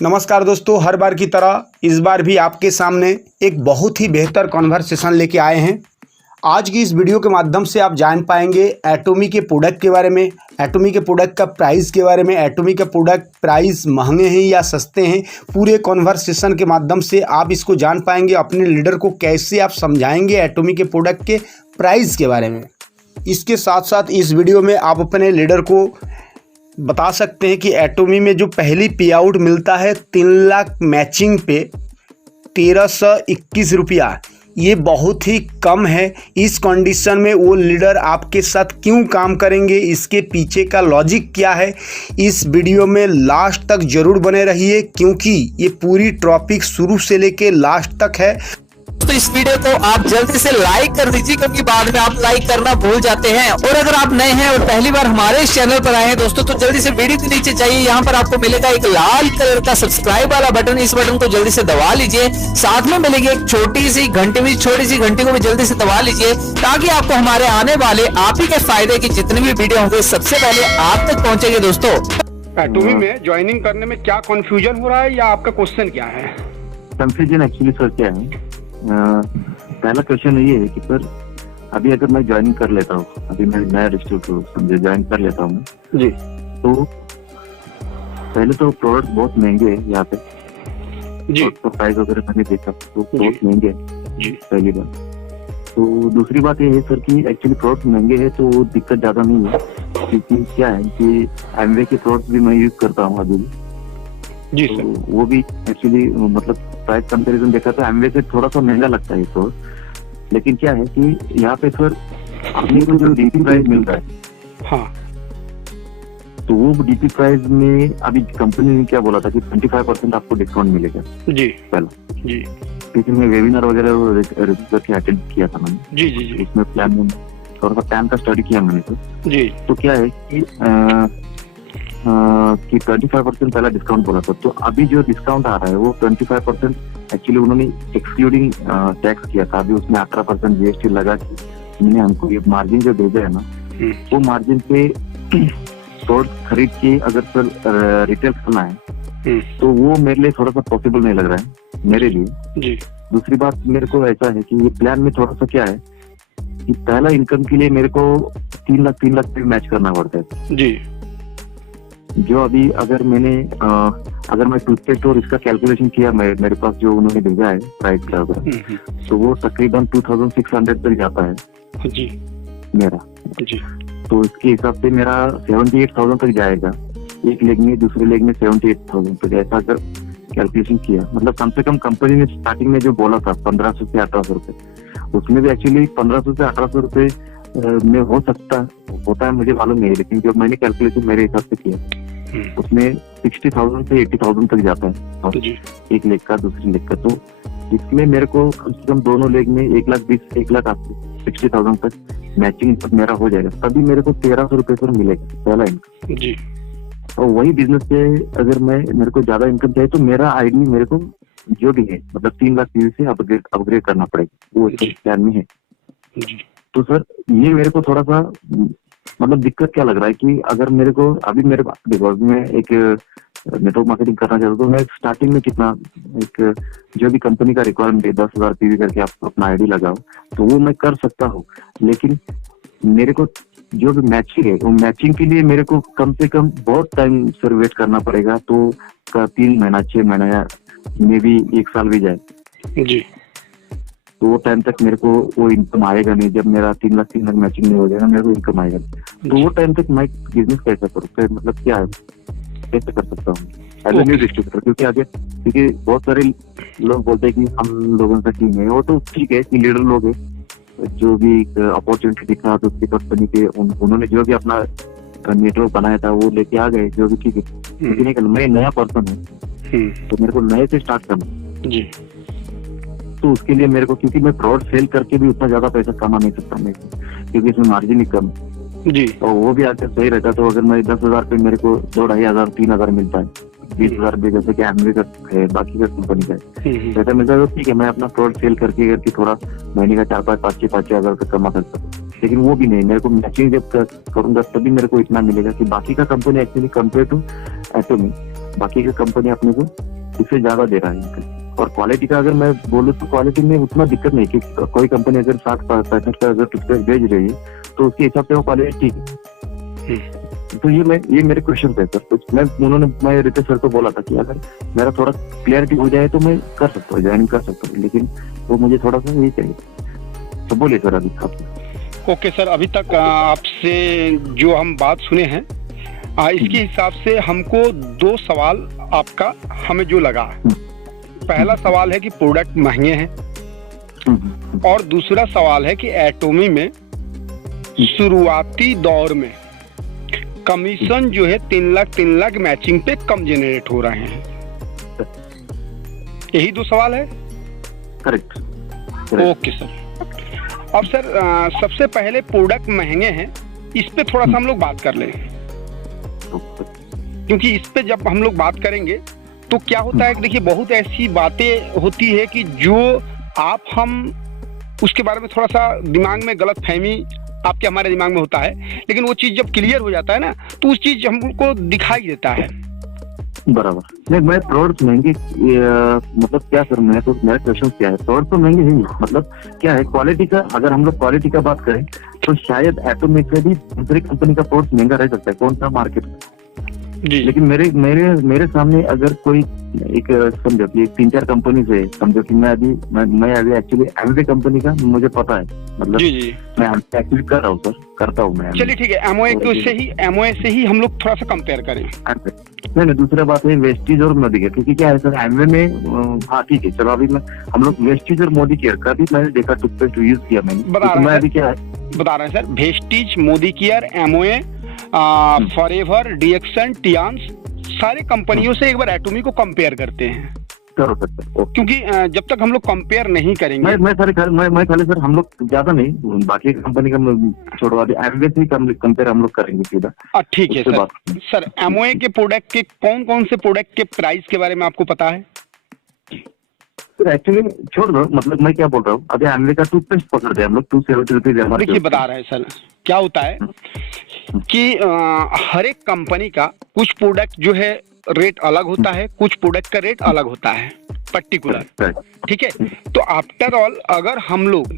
नमस्कार दोस्तों, हर बार की तरह इस बार भी आपके सामने एक बहुत ही बेहतर कॉन्वर्सेशन लेके आए हैं। आज की इस वीडियो के माध्यम से आप जान पाएंगे एटोमी के प्रोडक्ट के बारे में, एटोमी के प्रोडक्ट का प्राइस के बारे में, एटोमी के प्रोडक्ट प्राइस महंगे हैं या सस्ते हैं। पूरे कॉन्वर्सेशन के माध्यम से आप इसको जान पाएंगे। अपने लीडर को कैसे आप समझाएंगे एटोमी के प्रोडक्ट के प्राइस के बारे में। इसके साथ साथ इस वीडियो में आप अपने लीडर को बता सकते हैं कि एटोमी में जो पहली पे आउट मिलता है 3 लाख मैचिंग पे 1321 रुपया, ये बहुत ही कम है। इस कंडीशन में वो लीडर आपके साथ क्यों काम करेंगे, इसके पीछे का लॉजिक क्या है, इस वीडियो में लास्ट तक जरूर बने रहिए, क्योंकि ये पूरी टॉपिक शुरू से लेके लास्ट तक है। तो इस वीडियो को आप जल्दी से लाइक कर दीजिए, क्योंकि बाद में आप लाइक करना भूल जाते हैं। और अगर आप नए हैं और पहली बार हमारे इस चैनल पर आए हैं दोस्तों, तो जल्दी से वीडियो के नीचे चाहिए, यहाँ पर आपको मिलेगा एक लाल कलर का सब्सक्राइब वाला बटन। इस बटन को जल्दी से दबा लीजिए। साथ में मिलेगी एक छोटी सी घंटी को भी जल्दी से दबा लीजिए, ताकि आपको हमारे आने वाले आप ही के फायदे की जितनी भी वीडियो होंगे सबसे पहले आप तक पहुंचेंगे। दोस्तों, एटोमी में ज्वाइनिंग करने में क्या कंफ्यूजन हो रहा है या आपका क्वेश्चन क्या है? कंफ्यूजन एक्चुअली सर क्या है, पहला क्वेश्चन ये है कि सर अभी अगर मैं ज्वाइन कर लेता हूँ, अभी मैं नया डिस्ट्रीब्यूटर समझे ज्वाइन कर लेता हूँ जी, तो पहले तो प्रोडक्ट बहुत महंगे हैं यहाँ पे जी, तो प्राइस वगैरह मैंने देखा तो बहुत महंगे हैं जी। पहली बात। तो दूसरी बात ये है सर कि एक्चुअली प्रोडक्ट महंगे हैं तो दिक्कत ज्यादा नहीं है, क्योंकि क्या है कि एमवे के प्रोडक्ट भी मैं यूज करता हूँ अभी जी तो सर। वो भी एक्चुअली मतलब प्राइस कंपैरिजन देखा तो एमवे से थोड़ा सा महंगा लगता है तो। लेकिन क्या है कि यहाँ पे सर अपने को जो डीपी प्राइस मिल रहा है, हाँ, तो वो डीपी प्राइस में अभी कंपनी ने क्या बोला था कि 25% आपको डिस्काउंट मिलेगा जी पहला जी क्योंकि मैं वेबिनार वगैरह रजिस्टर के अटेंड किया था मैंने। जी जी जी उसमें प्लान में थोड़ा सा प्लान का स्टडी किया मैंने जी तो क्या है कि 25% पहला डिस्काउंट बोला था, तो अभी जो डिस्काउंट आ रहा है वो 25% एक्चुअली उन्होंने एक्सक्लूडिंग टैक्स किया था। अभी उसमें 18% जीएसटी लगा के उन्होंने हमको ये मार्जिन जो भेजा है ना, वो मार्जिन पे प्रोडक्ट खरीद के अगर सर रिटेल करना है तो वो मेरे लिए थोड़ा सा पॉसिबल नहीं लग रहा है मेरे लिए जी। दूसरी बात मेरे को ऐसा है कि ये प्लान में थोड़ा सा क्या है कि पहला इनकम के लिए मेरे को 3 लाख पे मैच करना पड़ता है जी जो अभी अगर अगर मैं टूथपेस्ट और इसका कैलकुलेशन किया मेरे पास जो उन्होंने भेजा है प्राइस का अगर तो वो तकरीबन 2600 तक जाता है जी मेरा जी। तो इसके हिसाब से मेरा 78,000 तक जाएगा एक लेग में, दूसरे लेग में 78,000 तक। ऐसा अगर कैलकुलेशन किया मतलब कम से कम कंपनी ने स्टार्टिंग में जो बोला था 1500 से 1800 रुपए, उसमें भी एक्चुअली 1500 से 1800 रुपए में हो सकता होता है मुझे मालूम नहीं, लेकिन जो मैंने कैलकुलेशन मेरे हिसाब से किया उसमें 60,000 से 80,000 तक जाता है और एक लेग का दूसरी लेग का। तो इसमें मेरे को कम से कम दोनों लेग में 1,20,000 तक मैचिंग मेरा हो जाएगा, तभी मेरे को 1300 रुपए पर मिलेगा पहला इनकम जी। और वही बिजनेस से अगर मेरे को ज्यादा इनकम चाहिए तो मेरा आईडी मेरे को जो भी है मतलब 3 लाख से अपग्रेड करना पड़ेगा, वो प्लान में है। तो सर ये मेरे को थोड़ा सा मतलब दिक्कत क्या लग रहा है कि अगर मेरे को अभी मेरे पास देखो मैं एक नेटवर्क मार्केटिंग करना चाहता हूँ तो मैं स्टार्टिंग में कितना एक जो भी कंपनी का रिक्वायरमेंट है 10,000 पीवी करके आप अपना आईडी लगाओ तो वो मैं कर सकता हूँ, लेकिन मेरे को जो भी मैचिंग है वो मैचिंग के लिए मेरे को कम से कम बहुत टाइम सर वेट करना पड़ेगा। तो 3 महीना 6 महीना या मे भी 1 साल भी जाए जी, तो वो टाइम तक मेरे को वो इनकम आएगा नहीं। जब मेरा 3 लाख मैचिंग नहीं हो जाएगा मेरे को इनकम आएगा, तो वो टाइम तक मैं बिजनेस कैसे करूँ, मतलब क्या है कैसे कर सकता हूँ एज ए न्यू डिस्ट्रीब्यूटर? क्योंकि आगे क्योंकि बहुत सारे लोग बोलते हैं कि हम लोगों का टीम है, वो तो ठीक है कि लीडर लोग है जो भी अपॉर्चुनिटी दिखा तो उसकी कंपनी के उन्होंने जो भी अपना नेटवर्क बनाया था वो लेके आ गए, जो भी ठीक है। लेकिन मैं नया पर्सन हूँ तो मेरे को नए से स्टार्ट करना जी। तो उसके लिए मेरे को क्योंकि मैं प्रोडक्ट सेल करके भी उतना ज्यादा पैसा कमा नहीं सकता मैं, क्योंकि इसमें मार्जिन ही कम जी। और वो भी आकर सही रहता तो अगर मैं 10,000 पे मेरे को 2,500 3,000 मिलता है, 20,000 भी जैसे कि एमवे का है बाकी का कंपनी का है वैसा मिलता है तो ठीक है, मैं अपना प्रोडक्ट सेल करके थोड़ा महीने का 4,500 तक कमा सकता हूँ। लेकिन वो भी नहीं, मेरे को मैचिंग जब करूंगा तभी मेरे को इतना मिलेगा कि बाकी का company actually compare to Atomy बाकी की कंपनी अपने को इससे ज्यादा दे रहा है। और क्वालिटी का अगर मैं बोलूँ तो क्वालिटी में उतना दिक्कत नहीं, कि कोई कंपनी अगर 60-65 का अगर टूथपेस्ट भेज रही है तो उसके हिसाब से वो क्वालिटी ठीक है। तो ये मेरे क्वेश्चन है सर। तो मैं रितेश सर को बोला था कि अगर मेरा थोड़ा क्लियरिटी हो जाए तो मैं कर सकता हूँ, ज्वाइनिंग कर सकता हूँ, लेकिन वो मुझे थोड़ा सा ये चाहिए। तो बोलिए सर अभी आप। ओके सर, अभी तक आपसे जो हम बात सुने हैं इसके हिसाब से हमको 2 सवाल आपका हमें जो लगा। पहला सवाल है कि प्रोडक्ट महंगे हैं, और दूसरा सवाल है कि एटोमी में शुरुआती दौर में कमीशन जो है 3 लाख मैचिंग पे कम जनरेट हो रहे हैं। यही 2 सवाल है। करेक्ट। Okay sir. अब सर सबसे पहले प्रोडक्ट महंगे हैं, इस पे थोड़ा सा हम लोग बात कर लें, क्योंकि इस पे जब हम लोग बात करेंगे तो क्या होता है कि देखिए बहुत ऐसी बातें होती है कि जो हम उसके बारे में थोड़ा सा दिमाग में गलत फहमी आपके हमारे दिमाग में होता है, लेकिन वो चीज जब क्लियर हो जाता है ना तो उस चीज हमको दिखाई देता है। बराबर। नहीं, मैं प्रोडक्ट महंगे मतलब क्या सर, मैं तो मेरा क्वेश्चन क्या है, प्रोडक्ट तो महंगे ही मतलब क्या है क्वालिटी का। अगर हम लोग क्वालिटी का बात करें तो शायद एटोमी से भी दूसरी कंपनी का प्रोडक्ट महंगा रह सकता है, कौन सा मार्केट में जी। लेकिन मेरे सामने अगर कोई एक समझो कि 3-4 कंपनी से, समझो कि मैं अभी एक्चुअली एमवे कंपनी का मुझे पता है, मतलब जी। मैं एक्चुअली कर रहा हूँ सर, करता हूँ मैं। चलिए ठीक है, एमओए से ही हम लोग थोड़ा सा कंपेयर करें। नहीं, दूसरा बात है वेस्टीज और मोदी केयर, क्योंकि क्या है सर एमवे में हाँ ठीक है चलो, अभी हम लोग वेस्टीज और मोदी केयर का भी मैंने देखा, टूथपेस्ट यूज किया मैंने। मैं अभी क्या है बता रहे हैं sir, Vestige, Modicare, MOA, Forever, DXN, Tiens, सारे कंपनियों से एक बार एटोमी को कंपेयर करते हैं। करो सर, क्योंकि जब तक हम लोग कंपेयर नहीं करेंगे, मैं खाली सर हम लोग ज्यादा नहीं, बाकी कंपनी का छोड़वा दे, एमवे से कंपेयर हम लोग करेंगे सीधा। ठीक है सर। सर एमओए के प्रोडक्ट के कौन से प्रोडक्ट के प्राइस के बारे में आपको पता है? एक्चुअली छोड़ दो, मतलब मैं क्या बोल रहा हूँ, अभी एमवे का टूथपेस्ट पकड़ते हैं हम लोग 270 रुपीज। देखिए बता रहे हैं सर, क्या होता है कि हर एक कंपनी का कुछ प्रोडक्ट जो है रेट अलग होता है, कुछ प्रोडक्ट का रेट अलग होता है पर्टिकुलर, ठीक है। तो आफ्टर ऑल अगर हम लोग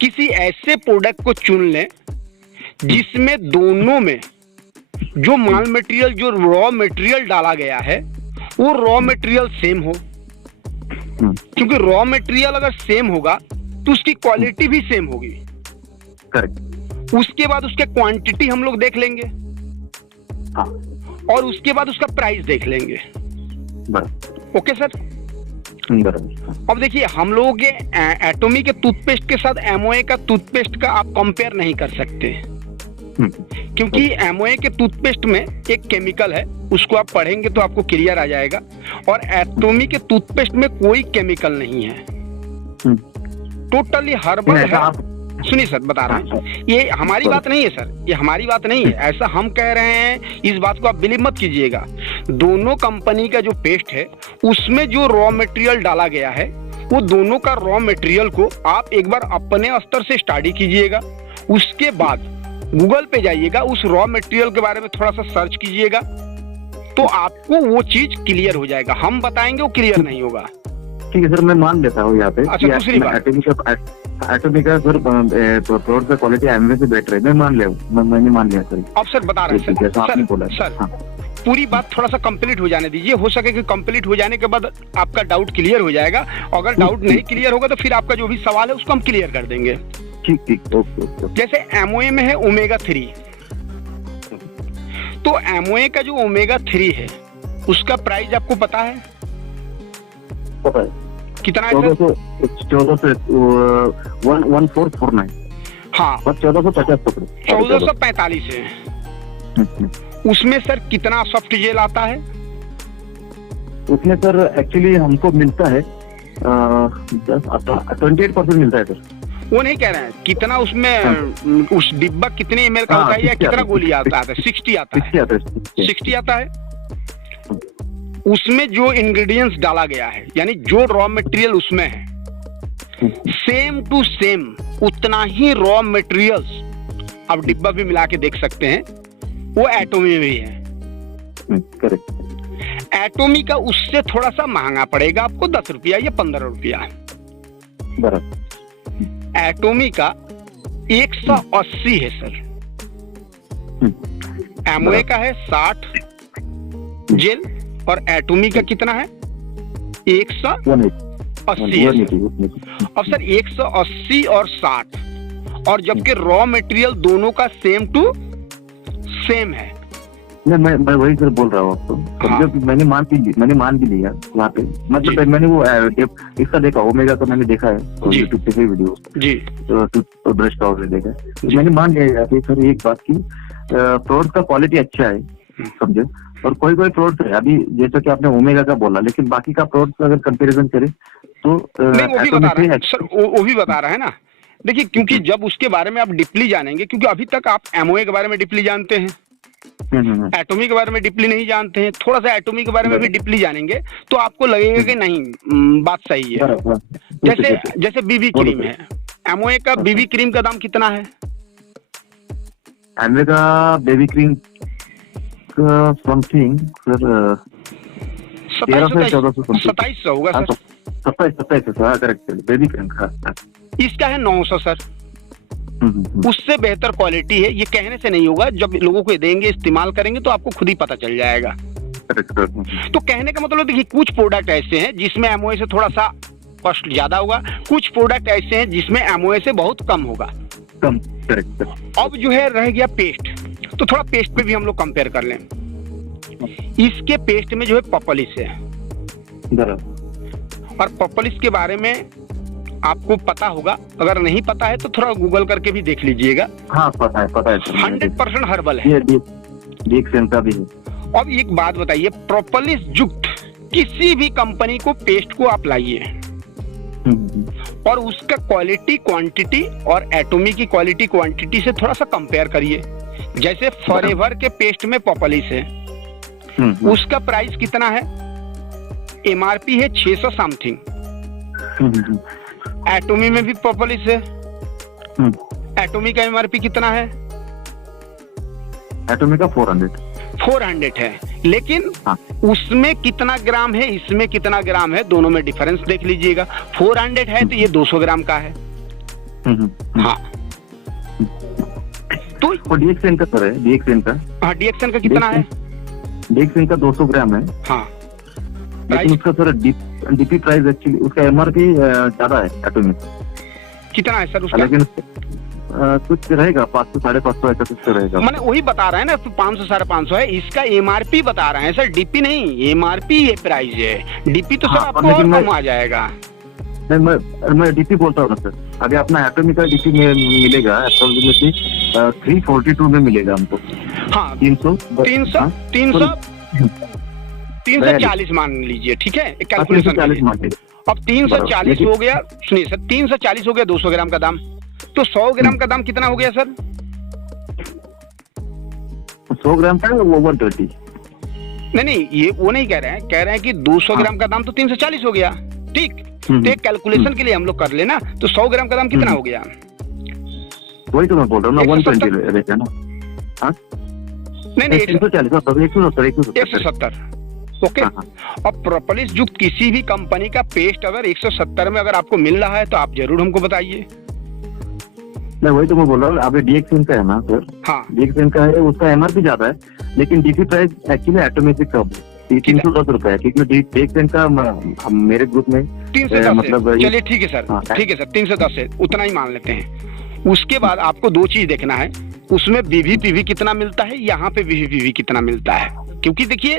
किसी ऐसे प्रोडक्ट को चुन लें जिसमें दोनों में जो माल मटेरियल, जो रॉ मटेरियल डाला गया है वो रॉ मटेरियल सेम हो, क्योंकि रॉ मटेरियल अगर सेम होगा तो उसकी क्वालिटी भी सेम होगी। करेक्ट। उसके बाद उसके क्वांटिटी हम लोग देख लेंगे, हाँ। और उसके बाद उसका प्राइस देख लेंगे। Okay sir. अब देखिए हम लोगों के एटोमी के टूथपेस्ट के साथ एमओए का टूथपेस्ट का आप कंपेयर नहीं कर सकते, क्योंकि एमओए के टूथपेस्ट में एक केमिकल है, उसको आप पढ़ेंगे तो आपको क्लियर आ जाएगा, और एटोमी के टूथपेस्ट में कोई केमिकल नहीं है, टोटली हर्बल है। सुनिए सर, बता रहे हैं, ये हमारी बात नहीं है सर, ये हमारी बात नहीं है, ऐसा हम कह रहे हैं, इस बात को आप बिलीव मत कीजिएगा। दोनों कंपनी का जो पेस्ट है उसमें जो रॉ मटेरियल डाला गया है वो दोनों का रॉ मटेरियल को आप एक बार अपने स्तर से स्टडी कीजिएगा, उसके बाद गूगल पे जाइएगा, उस रॉ मटेरियल के बारे में थोड़ा सा सर्च कीजिएगा, तो आपको वो चीज क्लियर हो जाएगा। हम बताएंगे वो क्लियर नहीं होगा। ठीक है सर, मैं मान लेता हूँ यहाँ पे। अच्छा, दूसरी बात, एटोमी का सर प्रोडक्ट का क्वालिटी एमवे से बेटर है, मैं मान लिया, मैंने मान लिया सर। अब सर बता रहे हैं सर, हाँ। पूरी बात थोड़ा सा कंप्लीट हो जाने दीजिए, हो सके कि कंप्लीट हो जाने के बाद आपका डाउट क्लियर हो जाएगा। अगर डाउट नहीं क्लियर होगा तो फिर आपका जो भी सवाल है उसको हम क्लियर कर देंगे। ठीक, ओके। जैसे एमओए में है ओमेगा 3, तो एमओए का जो ओमेगा 3 है उसका प्राइस आपको पता है? पता है। कितना है? 1449। हाँ, 1450 पकड़ो। 1445 है। उसमें सर कितना सॉफ्ट जेल आता है? उसमें सर एक्चुअली हमको मिलता है 28% मिलता है सर। वो नहीं कह रहे हैं कितना उसमें उस डिब्बा कितने एमएल का होता है या कितना गोली आता है? 60 आता है। उसमें जो इंग्रेडिएंट्स डाला गया है, यानी जो रॉ मटेरियल उसमें है, सेम टू सेम उतना ही रॉ मटेरियल्स आप डिब्बा भी मिला के देख सकते हैं, वो एटोमी में भी है। करेक्ट। एटोमी का उससे थोड़ा सा महंगा पड़ेगा आपको, 10 रुपया या 15 रुपया। बराबर। एटोमी का 180 है सर, एमओए का है 60 जेल, और एटोमी का कितना है 180 है सर। अब सर 180 और 60, और जबकि रॉ मटेरियल दोनों का सेम टू सेम है। मैं वही सर बोल रहा हूँ आपको। हाँ। जब मैंने मान भी लिया वहाँ पे, मतलब मैंने वो इसका देखा, ओमेगा का मैंने देखा है जी। यूट्यूब पे वीडियो जी तो ब्रश का देखा है। जी। मैंने मान लिया कि सर एक बात की प्रोडक्ट का क्वालिटी अच्छा है, समझे। और कोई प्रोडक्ट है, अभी जैसा कि आपने ओमेगा का बोला, लेकिन बाकी का प्रोडक्ट अगर कंपैरिजन करें तो नहीं, वो भी बता रहा है Atomic सर, वो भी बता रहा है ना। देखिए, क्योंकि जब उसके बारे में आप डीपली जानेंगे, क्योंकि अभी तक आप एमओए के बारे में डीपली जानते हैं, एटोमी के बारे में डीपली नहीं जानते हैं। थोड़ा सा एटोमी के बारे में भी डीपली जानेंगे तो आपको लगेगा कि नहीं बात सही है। जैसे बीबी क्रीम है, एमओए का बीबी क्रीम का दाम कितना है? एमओए का बेबी क्रीम का समथिंग सर 2700 होगा सर। 27 करेक्ट, बेबी क्रीम का। इसका है 900 सर। उससे बेहतर क्वालिटी है, ये कहने से नहीं होगा, जब लोगों को देंगे, इस्तेमाल करेंगे तो आपको खुद ही पता चल जाएगा। तो कहने का मतलब देखिए, कुछ प्रोडक्ट ऐसे हैं जिसमें एमओए से थोड़ा सा कॉस्ट ज्यादा होगा, कुछ प्रोडक्ट ऐसे हैं जिसमें एमओए से बहुत कम होगा। कम, करेक्ट। अब जो है रह गया पेस्ट, तो थोड़ा पेस्ट पे भी हम लोग कंपेयर कर लें। इसके पेस्ट में जो है पॉपुलिस है, और पॉपुलिस के बारे में आपको पता होगा, अगर नहीं पता है तो थोड़ा गूगल करके भी देख लीजिएगा। हाँ, पता है 100% हर्बल है। का भी है। अब एक बात बताइए, प्रोपोलिस युक्त किसी भी कंपनी को पेस्ट को आप लाइए और उसका क्वालिटी क्वांटिटी और एटोमी की क्वालिटी क्वांटिटी से थोड़ा सा कंपेयर करिए। जैसे फॉरएवर के पेस्ट में पॉपुलिस है, उसका प्राइस कितना है? एमआरपी है 600 समथिंग। एटोमी में भी पॉपुलिस है, एटोमी का एमआरपी कितना है? एटोमी का 400 है, लेकिन हाँ। उसमें कितना ग्राम है, इसमें कितना ग्राम है, दोनों में डिफरेंस देख लीजिएगा। 400 है तो ये 200 ग्राम का है। हाँ, तो डीएक्सएन का सर है, डीएक्सएन का। हाँ, डीएक्सएन का कितना है? डीएक्सएन का 200 ग्राम है। हाँ, लेकिन उसका सर डीपी प्राइस एक्चुअली उसका एमआरपी ज्यादा है एटोमी। कितना है सर उसका? लेकिन कुछ रहेगा 500 550 ऐसा कुछ रहेगा। मैंने वही बता रहा है ना, 500 550 है। इसका एमआरपी बता रहे हैं सर, डीपी नहीं, एमआरपी ये प्राइस है। डीपी तो सर आपको और कम आ जाएगा। मैं डीपी बोलता हूँ ना सर, अभी अपना एटोमी का डीपी में मिलेगा अप्रोक्सीमेटली 342 में मिलेगा हमको। हाँ, 340 मान लीजिए, ठीक है, कैलकुलेशन। अब 340 हो गया, सुनिए सर, 340 हो गया 200 ग्राम का दाम, तो 100 ग्राम का दाम कितना हो गया सर? 100 ग्राम का वो 130। नहीं, ये वो नहीं कह रहे हैं कि 200 ग्राम का दाम तो 340 हो गया, ठीक। तो एक कैलकुलेशन के लिए हम लोग कर लेना, तो 100 ग्राम का दाम कितना हो गया? वही तो मैं बोल रहा हूँ ना, 120 रहता है ना। हाँ, नहीं 170। ओके। अब प्रोपोलिस युक्त किसी भी कंपनी का पेस्ट अगर 170 में अगर आपको मिल रहा है तो आप जरूर हमको बताइए। नहीं, वही तो मैं बोल रहा हूँ, अभी डीएक्सएन का है ना सर। हाँ, डीएक्सएन का है, उसका एमआरपी ज्यादा है, लेकिन डीपी प्राइस एक्चुअली ऑटोमेटिक कम 310 रुपए है, क्योंकि डीएक्सएन का मेरे ग्रुप में 310 मतलब। चलिए ठीक है सर, ठीक है सर, 310 है, उतना ही मान लेते हैं। उसके बाद आपको 2 चीज देखना है, उसमें बीवीपीवी कितना मिलता है, यहाँ पे बीवीपीवी कितना मिलता है, क्योंकि देखिए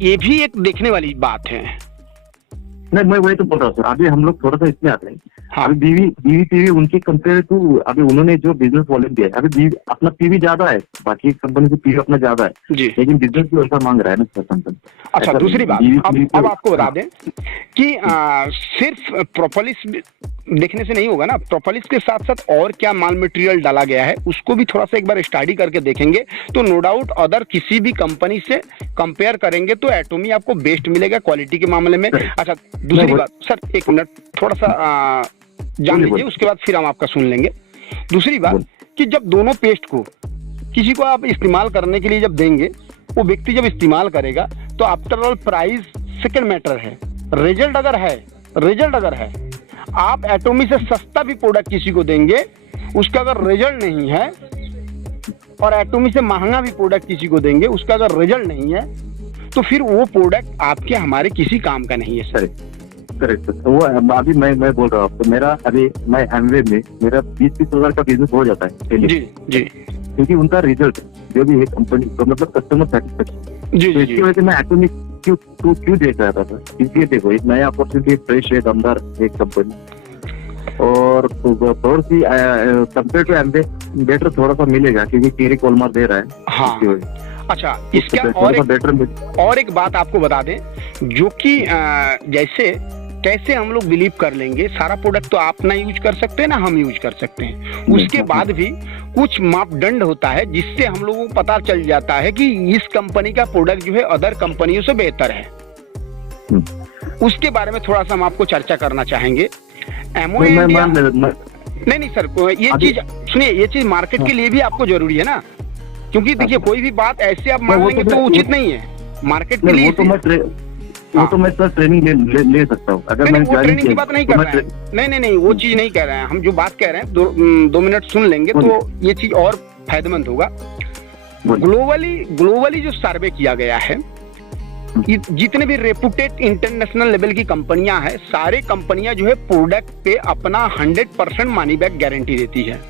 ये भी एक देखने वाली बात है। नहीं, मैं वही तो बोल रहा हूँ सर, अभी हम लोग थोड़ा सा इसमें आते हैं। हाँ। अभी बीवीपीवी उनके कंपेयर टू अभी उन्होंने जो बिजनेस वॉल्यूम दिया है, अभी अपना पीवी ज्यादा है, बाकी कंपनी से पीवी अपना ज्यादा है, लेकिन बिजनेस भी वैसा मांग रहा है ना सर कंपनी। अच्छा, दूसरी बात अब आपको बता दें कि सिर्फ प्रोपोलिस देखने से नहीं होगा ना, प्रोपोलिस के साथ साथ और क्या माल मटेरियल डाला गया है उसको भी थोड़ा सा एक बार स्टडी करके देखेंगे, तो नो डाउट अदर किसी भी कंपनी से कंपेयर करेंगे तो एटोमी आपको बेस्ट मिलेगा क्वालिटी के मामले में। अच्छा, दूसरी बात सर, एक मिनट थोड़ा सा जान लीजिए, उसके बाद फिर हम आपका सुन लेंगे। दूसरी बात कि जब दोनों पेस्ट को किसी को आप इस्तेमाल करने के लिए जब देंगे, वो व्यक्ति जब इस्तेमाल करेगा तो after all price second matter है, रिजल्ट अगर है आप एटॉमी से सस्ता भी प्रोडक्ट किसी को देंगे, उसका अगर रिजल्ट नहीं है, और एटॉमी से महंगा भी प्रोडक्ट किसी को देंगे, उसका अगर रिजल्ट नहीं है, तो फिर वो प्रोडक्ट आपके हमारे किसी काम का नहीं है सर। करेक्ट। वो अभी मैं बोल रहा हूँ आपको, मेरा अभी मैं एमवे में मेरा 20-30 हजार का बिजनेस हो जाता है जी जी, क्योंकि उनका रिजल्ट जो भी है कंपनी तो मतलब कस्टमर सेटिस्फेक्शन जी जी, इसकी वजह से मैं एटॉमी क्यों देख रहा था। इसलिए देखो एक नया अपॉर्चुनिटी, फ्रेश है, दमदार एक कंपनी, और थोड़ी सी कंपेयर टू एमवे बेटर थोड़ा सा मिलेगा क्योंकि केरी कोलमार दे रहा है। हाँ अच्छा, इसका और एक बात आपको बता दें, जो कि जैसे कैसे हम लोग बिलीव कर लेंगे, सारा प्रोडक्ट तो आप ना यूज कर सकते हैं ना हम यूज कर सकते हैं, उसके बाद भी कुछ मापदंड होता है जिससे हम लोगों को पता चल जाता है कि इस कंपनी का प्रोडक्ट जो है अदर कंपनियों से बेहतर है। उसके बारे में थोड़ा सा हम आपको चर्चा करना चाहेंगे। एमओए नहीं सर, ये चीज सुनिए, ये चीज मार्केट के लिए भी आपको जरूरी है ना, क्योंकि देखिए कोई भी बात ऐसे आप मान लेंगे तो उचित नहीं है मार्केट के लिए। वो तो मैं सर ट्रेनिंग ले सकता हूँ अगर मैं ट्रेनिंग की बात नहीं कर रहे हैं, नहीं वो चीज नहीं कह रहे हैं हम। जो बात कह रहे हैं 2 मिनट सुन लेंगे तो ये चीज और फायदेमंद होगा। ग्लोबली जो सर्वे किया गया है, जितने भी रेपुटेड इंटरनेशनल लेवल की कंपनियां हैं, सारे कंपनियां जो है प्रोडक्ट पे अपना 100% मनी बैक गारंटी देती है।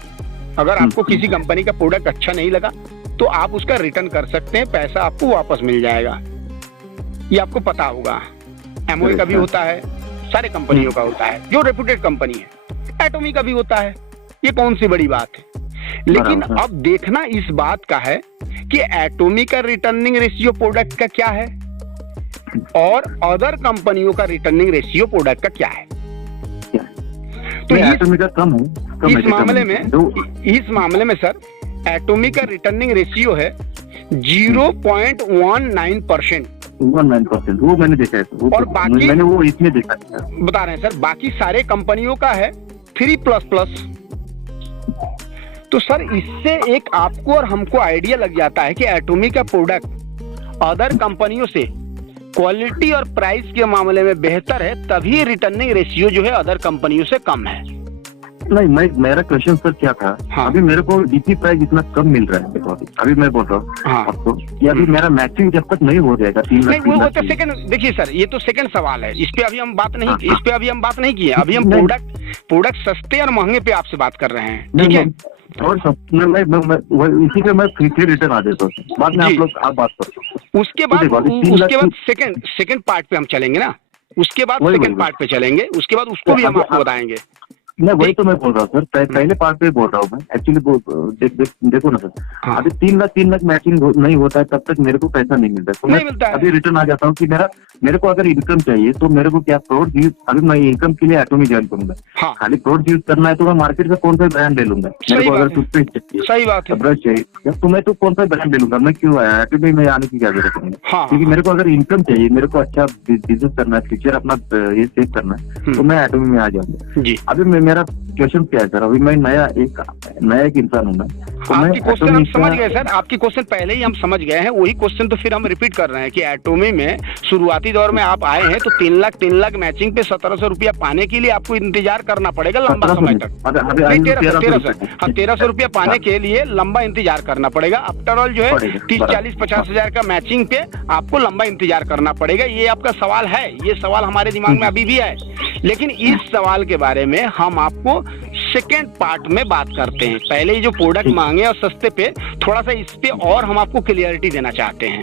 अगर आपको किसी कंपनी का प्रोडक्ट अच्छा नहीं लगा तो आप उसका रिटर्न कर सकते हैं, पैसा आपको वापस मिल जाएगा। ये आपको पता होगा, एमओए का भी होता है, सारे कंपनियों का होता है जो रेपुटेड कंपनी है, एटॉमी का भी होता है, ये कौन सी बड़ी बात है। लेकिन अब देखना इस बात का है कि एटॉमी का रिटर्निंग रेशियो प्रोडक्ट का क्या है और अदर कंपनियों का रिटर्निंग रेशियो प्रोडक्ट का क्या है। तो इस मामले में सर एटॉमी का रिटर्निंग रेशियो है 0.19%। 19% वो मैंने देखा है, और बाकी मैंने वो इसमें देखा है, बता रहे हैं सर, बाकी सारे कंपनियों का है 3++। तो सर इससे एक आपको और हमको आइडिया लग जाता है कि एटॉमी का प्रोडक्ट अदर कंपनियों से क्वालिटी और प्राइस के मामले में बेहतर है, तभी रिटर्निंग रेशियो जो है अदर कंपनियों से कम है। नहीं, मेरा क्वेश्चन सर क्या था, अभी मेरे को डीपी प्राइस इतना कम मिल रहा है, देखो अभी मैं बोल रहा हूँ आपको कि अभी मेरा मैचिंग जब तक नहीं हो जाएगा 3 लाख वो तो सेकंड, देखिए सर ये तो सेकंड सवाल है, इस पे अभी हम बात नहीं किए। अभी हम प्रोडक्ट सस्ते और महंगे पे आपसे बात कर रहे हैं, ठीक है। और इसी पे मैं फिर रिटर्न आ देता हूँ, बाद में आप बात करो। उसके बाद सेकंड पार्ट पे हम चलेंगे ना, उसके बाद सेकंड पार्ट पे चलेंगे, उसके बाद उसको भी हम आपको बताएंगे। नहीं वही तो मैं बोल रहा हूँ सर, पहले पार्ट पे बोल रहा हूँ मैं एक्चुअली। देखो ना सर, अभी 3 लाख मैचिंग नहीं होता है तब तक मेरे को पैसा नहीं मिलता है, तो मैं अभी रिटर्न आ जाता हूँ कि मेरे को अगर इनकम चाहिए तो मेरे को क्या प्रोडक्ट यूज, अभी मैं इनकम के लिए एटॉमी ज्वाइन करूंगा। खाली प्रोडक्ट यूज करना है तो मैं मार्केट का कौन सा ब्रांड ले लूंगा। मेरे को अगर टूथपेस्ट चाहिए, सही बात है, ब्रश चाहिए, तो मैं तो कौन सा ब्रांड ले लूंगा। मैं क्यों आया एटॉमी में आने की क्या जरूरत है, क्योंकि मेरे को अगर इनकम चाहिए, मेरे को अच्छा बिजनेस करना है, फ्यूचर अपना ये सेव करना है, तो मैं एटॉमी में आ जाऊंगा। अभी मेरा क्वेश्चन क्या है सर, अभी मैं नया एक इंसान हूँ मैं, तो आपकी क्वेश्चन हम समझ गए सर, आपकी क्वेश्चन पहले ही हम समझ गए हैं, वही क्वेश्चन तो फिर हम रिपीट कर रहे हैं कि एटॉमी में शुरुआती दौर में आप आए हैं तो 3 लाख मैचिंग पे 1700 रुपया पाने के लिए आपको इंतजार करना पड़ेगा लंबा समय तक। 1300 रुपया पाने के लिए लंबा इंतजार करना पड़ेगा। आफ्टर ऑल जो है 30-40-50 हजार का मैचिंग पे आपको लंबा इंतजार करना पड़ेगा। ये आपका सवाल है, ये सवाल हमारे दिमाग में अभी भी है, लेकिन इस सवाल के बारे में हम आपको सेकेंड पार्ट में बात करते हैं। पहले ही जो प्रोडक्ट मांगे और सस्ते पे थोड़ा सा इस पे और हम आपको क्लियरिटी देना चाहते हैं,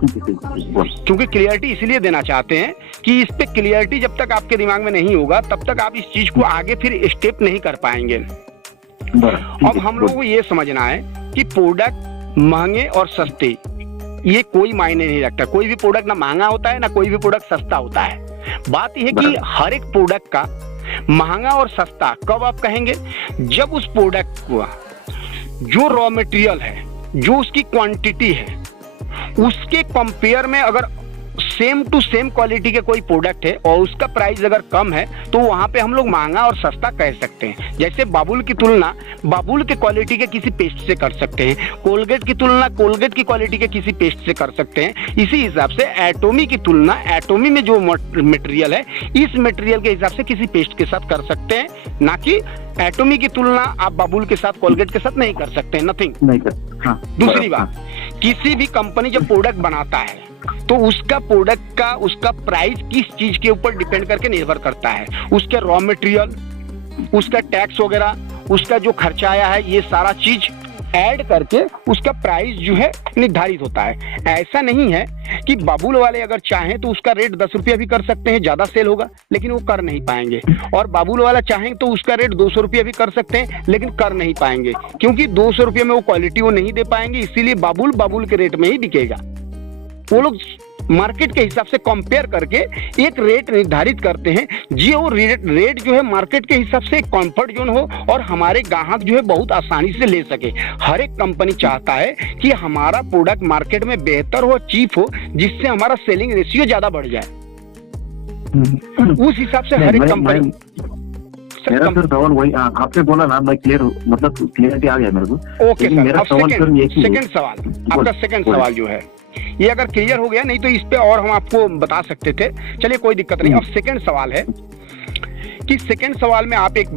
क्योंकि क्लियरिटी इसलिए देना चाहते हैं कि इस पे क्लियरिटी जब तक आपके दिमाग में नहीं होगा तब तक आप इस चीज को आगे फिर स्टेप नहीं कर पाएंगे। अब हम लोगों को ये समझना है कि प्रोडक्ट महंगे और सस्ते ये कोई मायने नहीं रखता। कोई भी प्रोडक्ट ना महंगा होता है ना कोई भी प्रोडक्ट सस्ता होता है। बात यह है कि हर एक प्रोडक्ट का महंगा और सस्ता कब आप कहेंगे, जब उस प्रोडक्ट को जो रॉ मटेरियल है, जो उसकी क्वांटिटी है, उसके कंपेयर में अगर सेम टू सेम क्वालिटी के कोई प्रोडक्ट है और उसका प्राइस अगर कम है तो वहां पे हम लोग महंगा और सस्ता कह सकते हैं। जैसे बाबुल की तुलना बाबुल के क्वालिटी के किसी पेस्ट से कर सकते हैं, कोलगेट की तुलना कोलगेट की क्वालिटी के किसी पेस्ट से कर सकते हैं। इसी हिसाब से एटोमी की तुलना एटोमी में जो मटेरियल है इस मटेरियल के हिसाब से किसी पेस्ट के साथ कर सकते हैं, ना कि एटोमी की तुलना आप बाबुल के साथ कोलगेट के साथ नहीं कर सकते, नथिंग नहीं कर। हाँ, दूसरी बात, किसी भी कंपनी जब प्रोडक्ट बनाता है तो उसका प्रोडक्ट का उसका प्राइस किस चीज के ऊपर डिपेंड करके निर्भर करता है, उसके रॉ मटेरियल, उसका टैक्स वगैरह, उसका जो खर्चा आया है, ये सारा चीज ऐड करके उसका प्राइस जो है निर्धारित होता है। ऐसा नहीं है कि बाबुल वाले अगर चाहें तो उसका रेट 10 रुपया भी कर सकते हैं, ज्यादा सेल होगा, लेकिन वो कर नहीं पाएंगे। और बाबुल वाला चाहें तो उसका रेट 200 रुपया भी कर सकते हैं, लेकिन कर नहीं पाएंगे, क्योंकि 200 रुपये में वो क्वालिटी वो नहीं दे पाएंगे। इसीलिए बाबुल के रेट में ही बिकेगा। वो लोग मार्केट के हिसाब से कंपेयर करके एक रेट निर्धारित करते हैं, जो रेट जो है मार्केट के हिसाब से कंफर्ट जोन हो और हमारे ग्राहक जो है बहुत आसानी से ले सके। हर एक कंपनी चाहता है कि हमारा प्रोडक्ट मार्केट में बेहतर हो, चीप हो, जिससे हमारा सेलिंग रेशियो ज्यादा बढ़ जाए। उस हिसाब से हर एक कंपनी। मेरा सर सवाल वही आपने बोला ना, मैं क्लियर मतलब क्लियरिटी आ गया मेरे को। ओके सर, मेरा सवाल सेकंड सवाल आपका सेकंड सवाल जो है ये अगर क्लियर हो गया, नहीं तो इस पे और हम आपको बता सकते थे, चलिए कोई दिक्कत नहीं। अब सेकंड सवाल है कि सेकंड सवाल में आप एक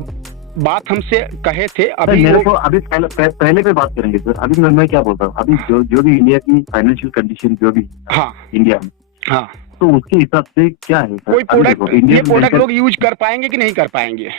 बात हमसे कहे थे अभी मेरे को अभी पहले पे बात करेंगे सर। अभी मैं क्या बोलता हूँ, अभी जो भी इंडिया की फाइनेंशियल कंडीशन जो भी हाँ इंडिया में, हाँ, तो उसके हिसाब से क्या है कोई प्रोडक्ट ये प्रोडक्ट लोग यूज कर पाएंगे कि नहीं कर पाएंगे?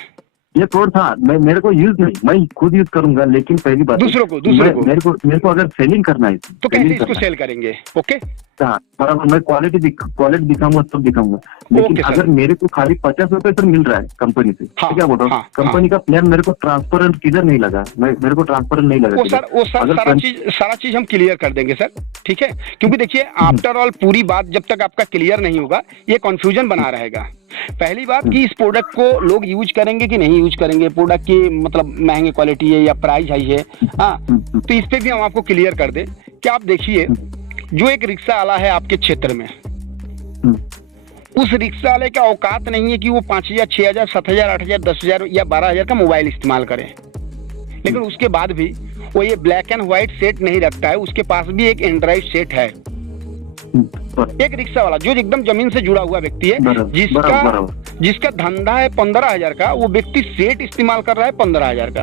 ये प्रोडक्ट था, मेरे को यूज नहीं, मैं खुद यूज करूंगा, लेकिन पहली बात दूसरों को मेरे को अगर सेलिंग करना है तो कैसे इसको सेल करेंगे? ओके, हाँ, बराबर, मैं क्वालिटी दिखाऊंगा तब दिखाऊंगा। लेकिन अगर मेरे को खाली 50 रुपए सर मिल रहा है कंपनी से, हाँ, तो क्या बोल रहा हूँ, कंपनी का प्लान मेरे को ट्रांसपेरेंट किधर नहीं लगा, मेरे को ट्रांसपेरेंट नहीं लगा। वो सारा चीज हम क्लियर कर देंगे सर, ठीक है? क्योंकि देखिए आफ्टर ऑल पूरी बात जब तक आपका क्लियर नहीं होगा ये कंफ्यूजन बना रहेगा। पहली बात कि इस प्रोडक्ट को लोग यूज करेंगे कि नहीं यूज करेंगे, प्रोडक्ट की मतलब महंगी क्वालिटी है या प्राइस हाई है, हाँ, तो इस पे भी हम आपको क्लियर कर दें कि आप देखिए जो एक रिक्शा वाला है आपके क्षेत्र में, उस रिक्शा वाले का औकात नहीं है कि वो 5,000, 6,000, 7,000, 8,000, 10,000 या 12,000 का मोबाइल इस्तेमाल करे, लेकिन उसके बाद भी वो ये ब्लैक एंड व्हाइट सेट नहीं रखता है, उसके पास भी एक एंड्रॉइड सेट है। एक रिक्शा वाला जो एकदम जमीन से जुड़ा हुआ व्यक्ति है, जिसका धंधा है 15,000 का, वो व्यक्ति सेट इस्तेमाल कर रहा है 15,000 का।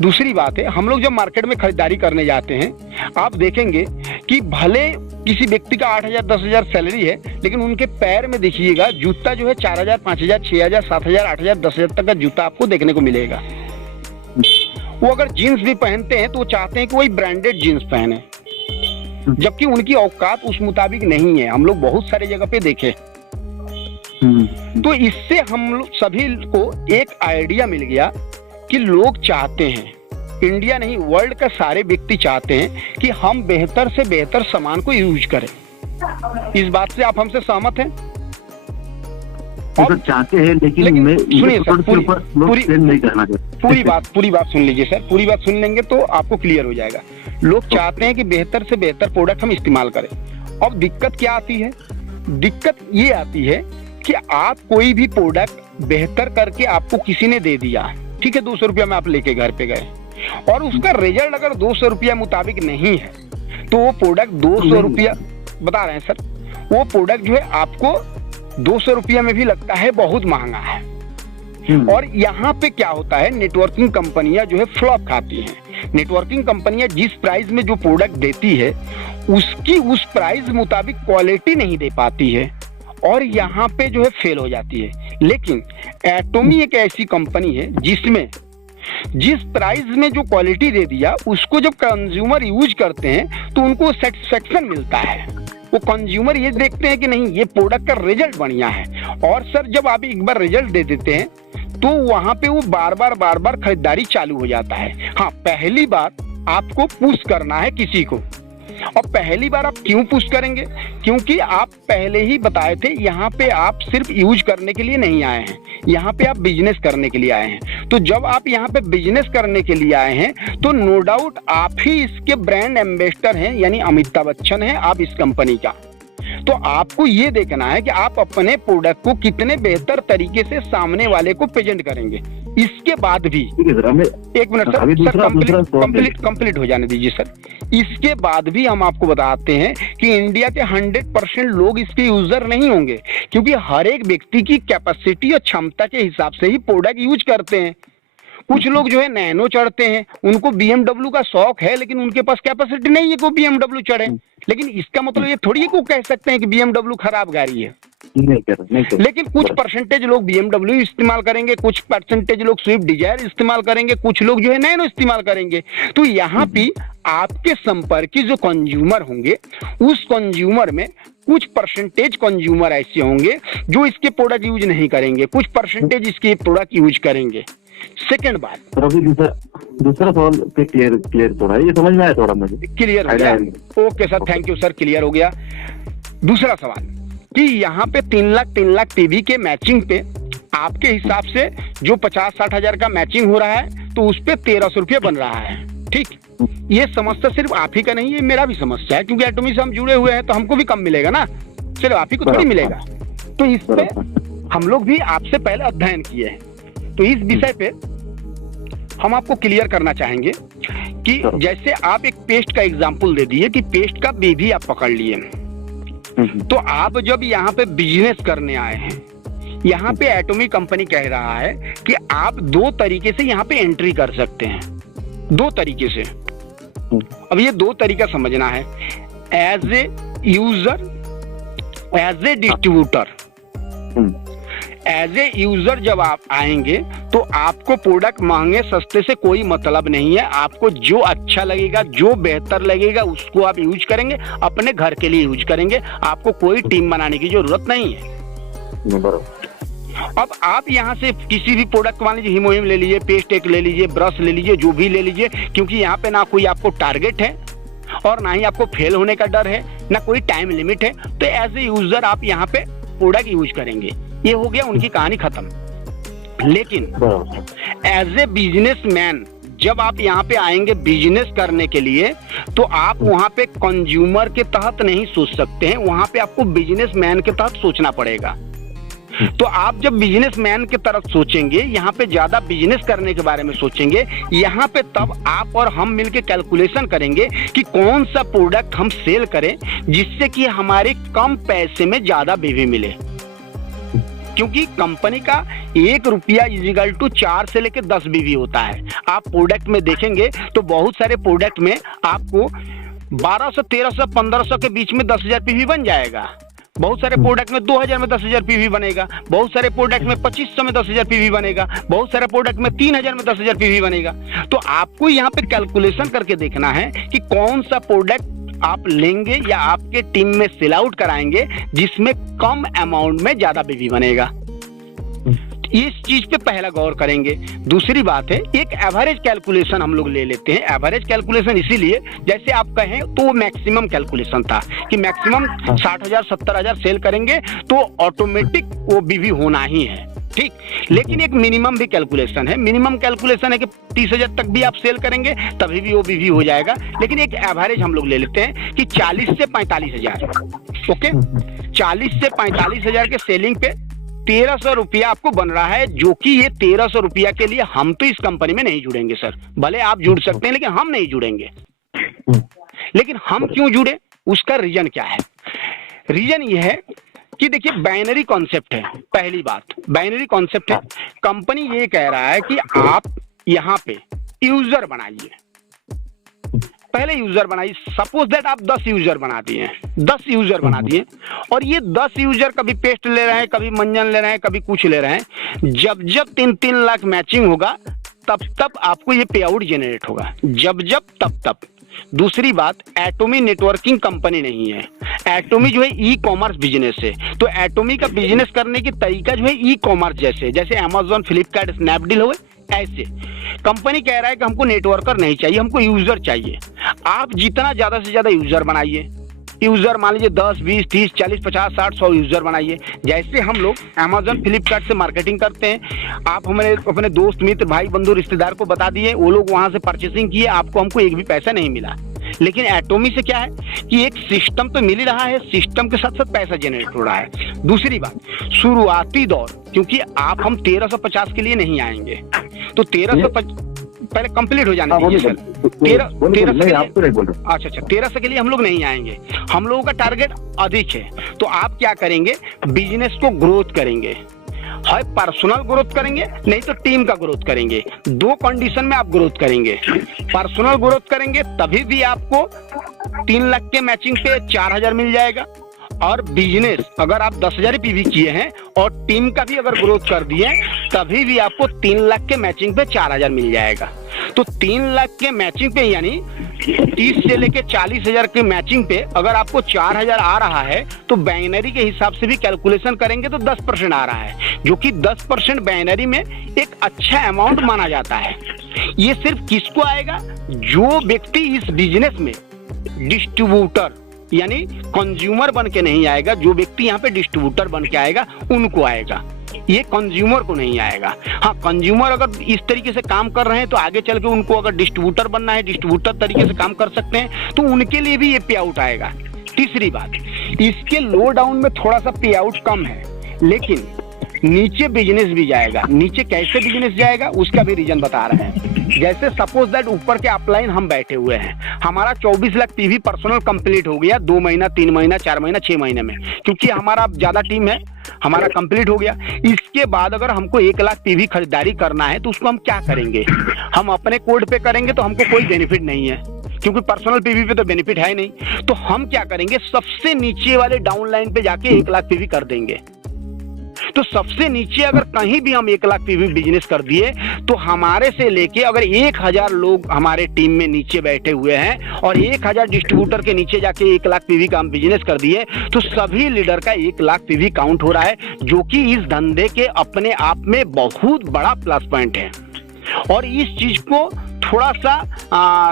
दूसरी बात है, हम लोग जब मार्केट में खरीदारी करने जाते हैं, आप देखेंगे कि भले किसी व्यक्ति का 8,000, 10,000 सैलरी है, लेकिन उनके पैर में देखिएगा जूता जो है 4,000, 5,000, 6,000, 7,000, 8,000, 10,000 तक का जूता आपको देखने को मिलेगा। वो अगर जीन्स भी पहनते हैं तो वो चाहते हैं कि वही ब्रांडेड जीन्स पहने, जबकि उनकी औकात उस मुताबिक नहीं है। हम लोग बहुत सारी जगह पे देखे। तो इससे हम लोग सभी को एक आइडिया मिल गया कि लोग चाहते हैं, इंडिया नहीं वर्ल्ड का सारे व्यक्ति चाहते हैं कि हम बेहतर से बेहतर सामान को यूज करें। इस बात से आप हमसे सहमत हैं? तो चाहते हैं, लेकिन सुनिए सर, पूरी बात सुन लीजिए सर, पूरी बात सुन लेंगे तो आपको क्लियर हो जाएगा। लोग चाहते हैं कि बेहतर से बेहतर प्रोडक्ट हम इस्तेमाल करें। अब दिक्कत क्या आती है? दिक्कत ये आती है कि आप कोई भी प्रोडक्ट बेहतर करके आपको किसी ने दे दिया, ठीक है, 200 रुपया में आप लेके घर पे गए, और उसका रिजल्ट अगर 200 रुपया मुताबिक नहीं है, तो वो प्रोडक्ट 200 रुपया बता रहे हैं सर, वो प्रोडक्ट जो है आपको 200 रुपया में भी लगता है बहुत महंगा है। और यहाँ पे क्या होता है, नेटवर्किंग कंपनियां जो है फ्लॉप खाती हैं। नेटवर्किंग कंपनियां जिस प्राइस में जो प्रोडक्ट देती है उसकी उस प्राइस मुताबिक क्वालिटी नहीं दे पाती है, और यहाँ पे जो है फेल हो जाती है। लेकिन एटोमी एक ऐसी कंपनी है जिसमें जिस प्राइस में जो क्वालिटी दे दिया उसको जब कंज्यूमर यूज करते हैं तो उनको सेटिस्फेक्शन मिलता है। वो कंज्यूमर ये देखते हैं कि नहीं ये प्रोडक्ट का रिजल्ट बढ़िया है, और सर जब आप एक बार रिजल्ट दे देते हैं तो वहां पे वो बार बार खरीदारी चालू हो जाता है। हाँ, पहली बार आपको पुश करना है किसी को, और पहली बार आप क्यों पुश करेंगे? क्योंकि आप पहले ही बताए थे यहाँ पे आप सिर्फ यूज करने के लिए नहीं आए हैं, यहाँ पे आप बिजनेस करने के लिए आए हैं। तो जब आप यहाँ पे बिजनेस करने के लिए आए हैं तो नो डाउट आप ही इसके ब्रांड एम्बेसडर हैं, यानी अमिताभ बच्चन हैं आप इस कंपनी का। तो आपको ये देखना है कि आप अपने प्रोडक्ट को कितने बेहतर तरीके से सामने वाले को प्रेजेंट करेंगे। इसके बाद भी ठीक है सर, हमें एक मिनट अभी कंप्लीट हो जाने दीजिए सर। इसके बाद भी हम आपको बताते हैं कि इंडिया के 100% लोग इसके यूजर नहीं होंगे, क्योंकि हर एक व्यक्ति की कैपेसिटी और क्षमता के हिसाब से ही प्रोडक्ट यूज करते हैं। कुछ लोग जो है नैनो चढ़ते हैं, उनको BMW का शौक है, लेकिन उनके पास कैपेसिटी नहीं है कि वो BMW चढ़े। लेकिन इसका मतलब ये थोड़ी है कि वो कह सकते हैं कि BMW खराब गाड़ी है। नहीं कर। लेकिन कुछ परसेंटेज लोग BMW इस्तेमाल करेंगे, कुछ परसेंटेज लोग स्विफ्ट डिजायर इस्तेमाल करेंगे, कुछ लोग जो है नैनो इस्तेमाल करेंगे। तो यहाँ पे आपके संपर्क की जो कंज्यूमर होंगे, उस कंज्यूमर में कुछ परसेंटेज कंज्यूमर ऐसे होंगे जो इसके प्रोडक्ट यूज नहीं करेंगे, कुछ परसेंटेज इसके प्रोडक्ट यूज करेंगे। सेकंड बात, सर अभी दूसरा सवाल पे क्लियर थोड़ा, ये समझ में आया थोड़ा मुझे, क्लियर हो गया। Okay sir, thank you sir, clear हो गया। दूसरा सवाल कि यहाँ पे 3 लाख पीवी के मैचिंग पे आपके हिसाब से जो 50-60 हजार का मैचिंग हो रहा है, तो उस पे 1300 रुपये बन रहा है। ठीक, ये समस्या सिर्फ आप ही का नहीं है, मेरा भी समस्या है, क्योंकि एटोमी से हम जुड़े हुए हैं, तो हमको भी कम मिलेगा ना, सिर्फ आप ही को थोड़ी मिलेगा। तो इस पे हम लोग भी आपसे पहले अध्ययन किए हैं, तो इस विषय पे हम आपको क्लियर करना चाहेंगे कि जैसे आप एक पेस्ट का एग्जांपल दे दिए कि पेस्ट का बीवी आप पकड़ लिए, तो आप जब यहाँ पे बिजनेस करने आए हैं, यहाँ पे एटोमी कंपनी कह रहा है कि आप 2 तरीके से यहाँ पे एंट्री कर सकते हैं, 2 तरीके से। अब ये 2 तरीका समझना है, as a user, as a distributor. As a user जब आप आएंगे तो आपको प्रोडक्ट महंगे सस्ते से कोई मतलब नहीं है, आपको जो अच्छा लगेगा, जो बेहतर लगेगा उसको आप यूज करेंगे, अपने घर के लिए यूज करेंगे, आपको कोई टीम बनाने की जरूरत नहीं है। अब आप यहाँ से किसी भी प्रोडक्ट मान लीजिए, हीमोहिम ले लीजिए, पेस्ट एक ले लीजिए, ब्रश ले लीजिए, जो भी ले लीजिए, क्योंकि यहाँ पे ना कोई आपको टारगेट है और ना ही आपको फेल होने का डर है, ना कोई टाइम लिमिट है। तो एज ए यूजर आप यहाँ पे प्रोडक्ट यूज करेंगे, ये हो गया उनकी कहानी खत्म। लेकिन एज ए बिजनेसमैन जब आप यहाँ पे आएंगे बिजनेस करने के लिए, तो आप वहाँ पे कंज्यूमर के तहत नहीं सोच सकते हैं, वहाँ पे आपको बिजनेसमैन के तहत सोचना पड़ेगा। तो आप जब बिजनेसमैन के तरफ सोचेंगे, यहाँ पे ज्यादा बिजनेस करने के बारे में सोचेंगे, यहाँ पे तब आप और हम मिलके कैलकुलेशन करेंगे कि कौन सा प्रोडक्ट हम सेल करें जिससे कि हमारे कम पैसे में ज्यादा बीवी मिले। क्योंकि कंपनी का 1 रुपया इजिकल टू 4 से लेकर 10 बीवी होता है। आप प्रोडक्ट में देखेंगे तो बहुत सारे प्रोडक्ट में आपको 1200, 1300, 1500 के बीच में 10,000 पीवी बन जाएगा। बहुत सारे प्रोडक्ट में 2000 में 10,000 पीवी बनेगा, बहुत सारे प्रोडक्ट में 2500 में 10,000 पीवी बनेगा, बहुत सारे प्रोडक्ट में 3000 में 10,000 पीवी बनेगा। तो आपको यहाँ पे कैलकुलेशन करके देखना है कि कौन सा प्रोडक्ट आप लेंगे या आपके टीम में सेल आउट कराएंगे जिसमें कम अमाउंट में ज्यादा बीवी बनेगा। इस चीज पे पहला गौर करेंगे। दूसरी बात है, एक एवरेज कैलकुलेशन हम लोग ले लेते हैं। एवरेज कैलकुलेशन इसीलिए, जैसे आप कहें तो वो मैक्सिमम कैलकुलेशन था कि मैक्सिमम 60,000 70,000 सेल करेंगे तो ऑटोमेटिक वो बीवी होना ही है। ठीक, लेकिन एक मिनिमम भी कैलकुलेशन है। मिनिमम कैलकुलेशन है कि 30,000 तक भी आप सेल करेंगे तभी भी वो बीवी हो जाएगा। लेकिन एक एवरेज हम लोग ले लेते हैं कि 40 से 45,000। ओके, 40 से 45,000 के सेलिंग पे 1300 रुपया आपको बन रहा है, जो कि ये 1300 रुपया के लिए हम तो इस कंपनी में नहीं जुड़ेंगे सर। भले आप जुड़ सकते हैं लेकिन हम नहीं जुड़ेंगे। लेकिन हम क्यों जुड़े, उसका रीजन क्या है? रीजन ये है कि देखिए बाइनरी कॉन्सेप्ट है। पहली बात बाइनरी कॉन्सेप्ट है। कंपनी ये कह रहा है कि आप यहाँ पे यूजर बनाइए, पहले यूजर बनाइए। सपोज दैट आप 10 यूजर बना दिए, 10 यूजर बना दिए, और ये 10 यूजर कभी पेस्ट ले रहे हैं, कभी मंजन ले रहे हैं, कभी कुछ ले रहे हैं। जब जब 3-3 लाख मैचिंग होगा तब तब आपको ये पे आउट जनरेट होगा, जब जब तब तब। दूसरी बात, एटोमी नेटवर्किंग कंपनी नहीं है। एटोमी जो है ई कॉमर्स बिजनेस है। तो एटोमी का बिजनेस करने की तरीका जो है ई कॉमर्स जैसे अमेजोन, फ्लिपकार्ट, स्नैपडील हुए, ऐसे कंपनी कह रहा है कि हमको नेटवर्कर नहीं चाहिए, हमको यूजर चाहिए। आप जितना ज्यादा से ज्यादा यूजर बनाइए, यूजर मान लीजिए 10, 20, 30, 40, 50, 60, 100 यूजर बनाइए। जैसे हम लोग अमेजोन, फ्लिपकार्ट से मार्केटिंग करते हैं, आप हमारे अपने दोस्त, मित्र, भाई, बंधु, रिश्तेदार को बता दिए, वो लोग वहां से परचेसिंग किए, आपको हमको एक भी पैसा नहीं मिला। लेकिन एटॉमी से क्या है कि एक सिस्टम तो मिल ही रहा है, सिस्टम के साथ साथ पैसा जनरेट हो रहा है। दूसरी बात, शुरुआती दौर, क्योंकि हम 1350 के लिए नहीं आएंगे, तो 1350 पहले कंप्लीट हो जाने दीजिए सर। 1300 के लिए हम लोग नहीं आएंगे, हम लोगों का टारगेट अधिक है। तो आप क्या करेंगे, बिजनेस को ग्रोथ करेंगे, है पर्सनल ग्रोथ करेंगे, नहीं तो टीम का ग्रोथ करेंगे। दो कंडीशन में आप ग्रोथ करेंगे। पर्सनल ग्रोथ करेंगे तभी भी आपको 3 लाख के मैचिंग पे 4000 मिल जाएगा, और बिजनेस अगर आप 10,000 पीवी किए हैं और टीम का भी अगर ग्रोथ कर दिए तभी भी आपको 3 लाख के मैचिंग पे 4000 मिल जाएगा। तो 3 लाख के मैचिंग पे यानी 30 से लेके 40,000 के मैचिंग पे अगर आपको 4000 आ रहा है तो बाइनरी के हिसाब से भी कैलकुलेशन करेंगे तो 10% आ रहा है, जो कि 10% बाइनरी में एक अच्छा अमाउंट माना जाता है। ये सिर्फ किसको आएगा, जो व्यक्ति इस बिजनेस में डिस्ट्रीब्यूटर यानी कंज्यूमर बन के नहीं आएगा, जो व्यक्ति यहाँ पे डिस्ट्रीब्यूटर बन के आएगा उनको आएगा, ये कंज्यूमर को नहीं आएगा। हाँ, कंज्यूमर अगर इस तरीके से काम कर रहे हैं तो आगे चल के उनको अगर डिस्ट्रीब्यूटर बनना है, डिस्ट्रीब्यूटर तरीके से काम कर सकते हैं, तो उनके लिए भी ये पे आउट आएगा। तीसरी बात, इसके लो डाउन में थोड़ा सा पे आउट कम है, लेकिन नीचे बिजनेस भी जाएगा। नीचे कैसे बिजनेस जाएगा उसका भी रीजन बता रहे हैं। जैसे सपोज दैट ऊपर के अपलाइन हम बैठे हुए हैं, हमारा 24 लाख पीवी पर्सनल कंप्लीट हो गया 2 महीना 3 महीना 4 महीना 6 महीने में, क्योंकि हमारा ज्यादा टीम है, हमारा कंप्लीट हो गया। इसके बाद अगर हमको 1 लाख पीवी खरीदारी करना है तो उसको हम क्या करेंगे, हम अपने कोड पे करेंगे तो हमको कोई बेनिफिट नहीं है, क्योंकि पर्सनल पीवी पे तो बेनिफिट है नहीं। तो हम क्या करेंगे, सबसे नीचे वाले डाउन लाइन पे जाके 1 लाख पीवी कर देंगे। तो सबसे नीचे अगर कहीं भी हम 1 लाख पीवी बिजनेस कर दिए तो हमारे से लेके अगर 1000 लोग हमारे टीम में नीचे बैठे हुए हैं और 1000 डिस्ट्रीब्यूटर के नीचे जाके 1 लाख पीवी का हम बिजनेस कर दिए तो सभी लीडर का 1 लाख पीवी काउंट हो रहा है, जो कि इस धंधे के अपने आप में बहुत बड़ा प्लस पॉइंट है। और इस चीज को थोड़ा सा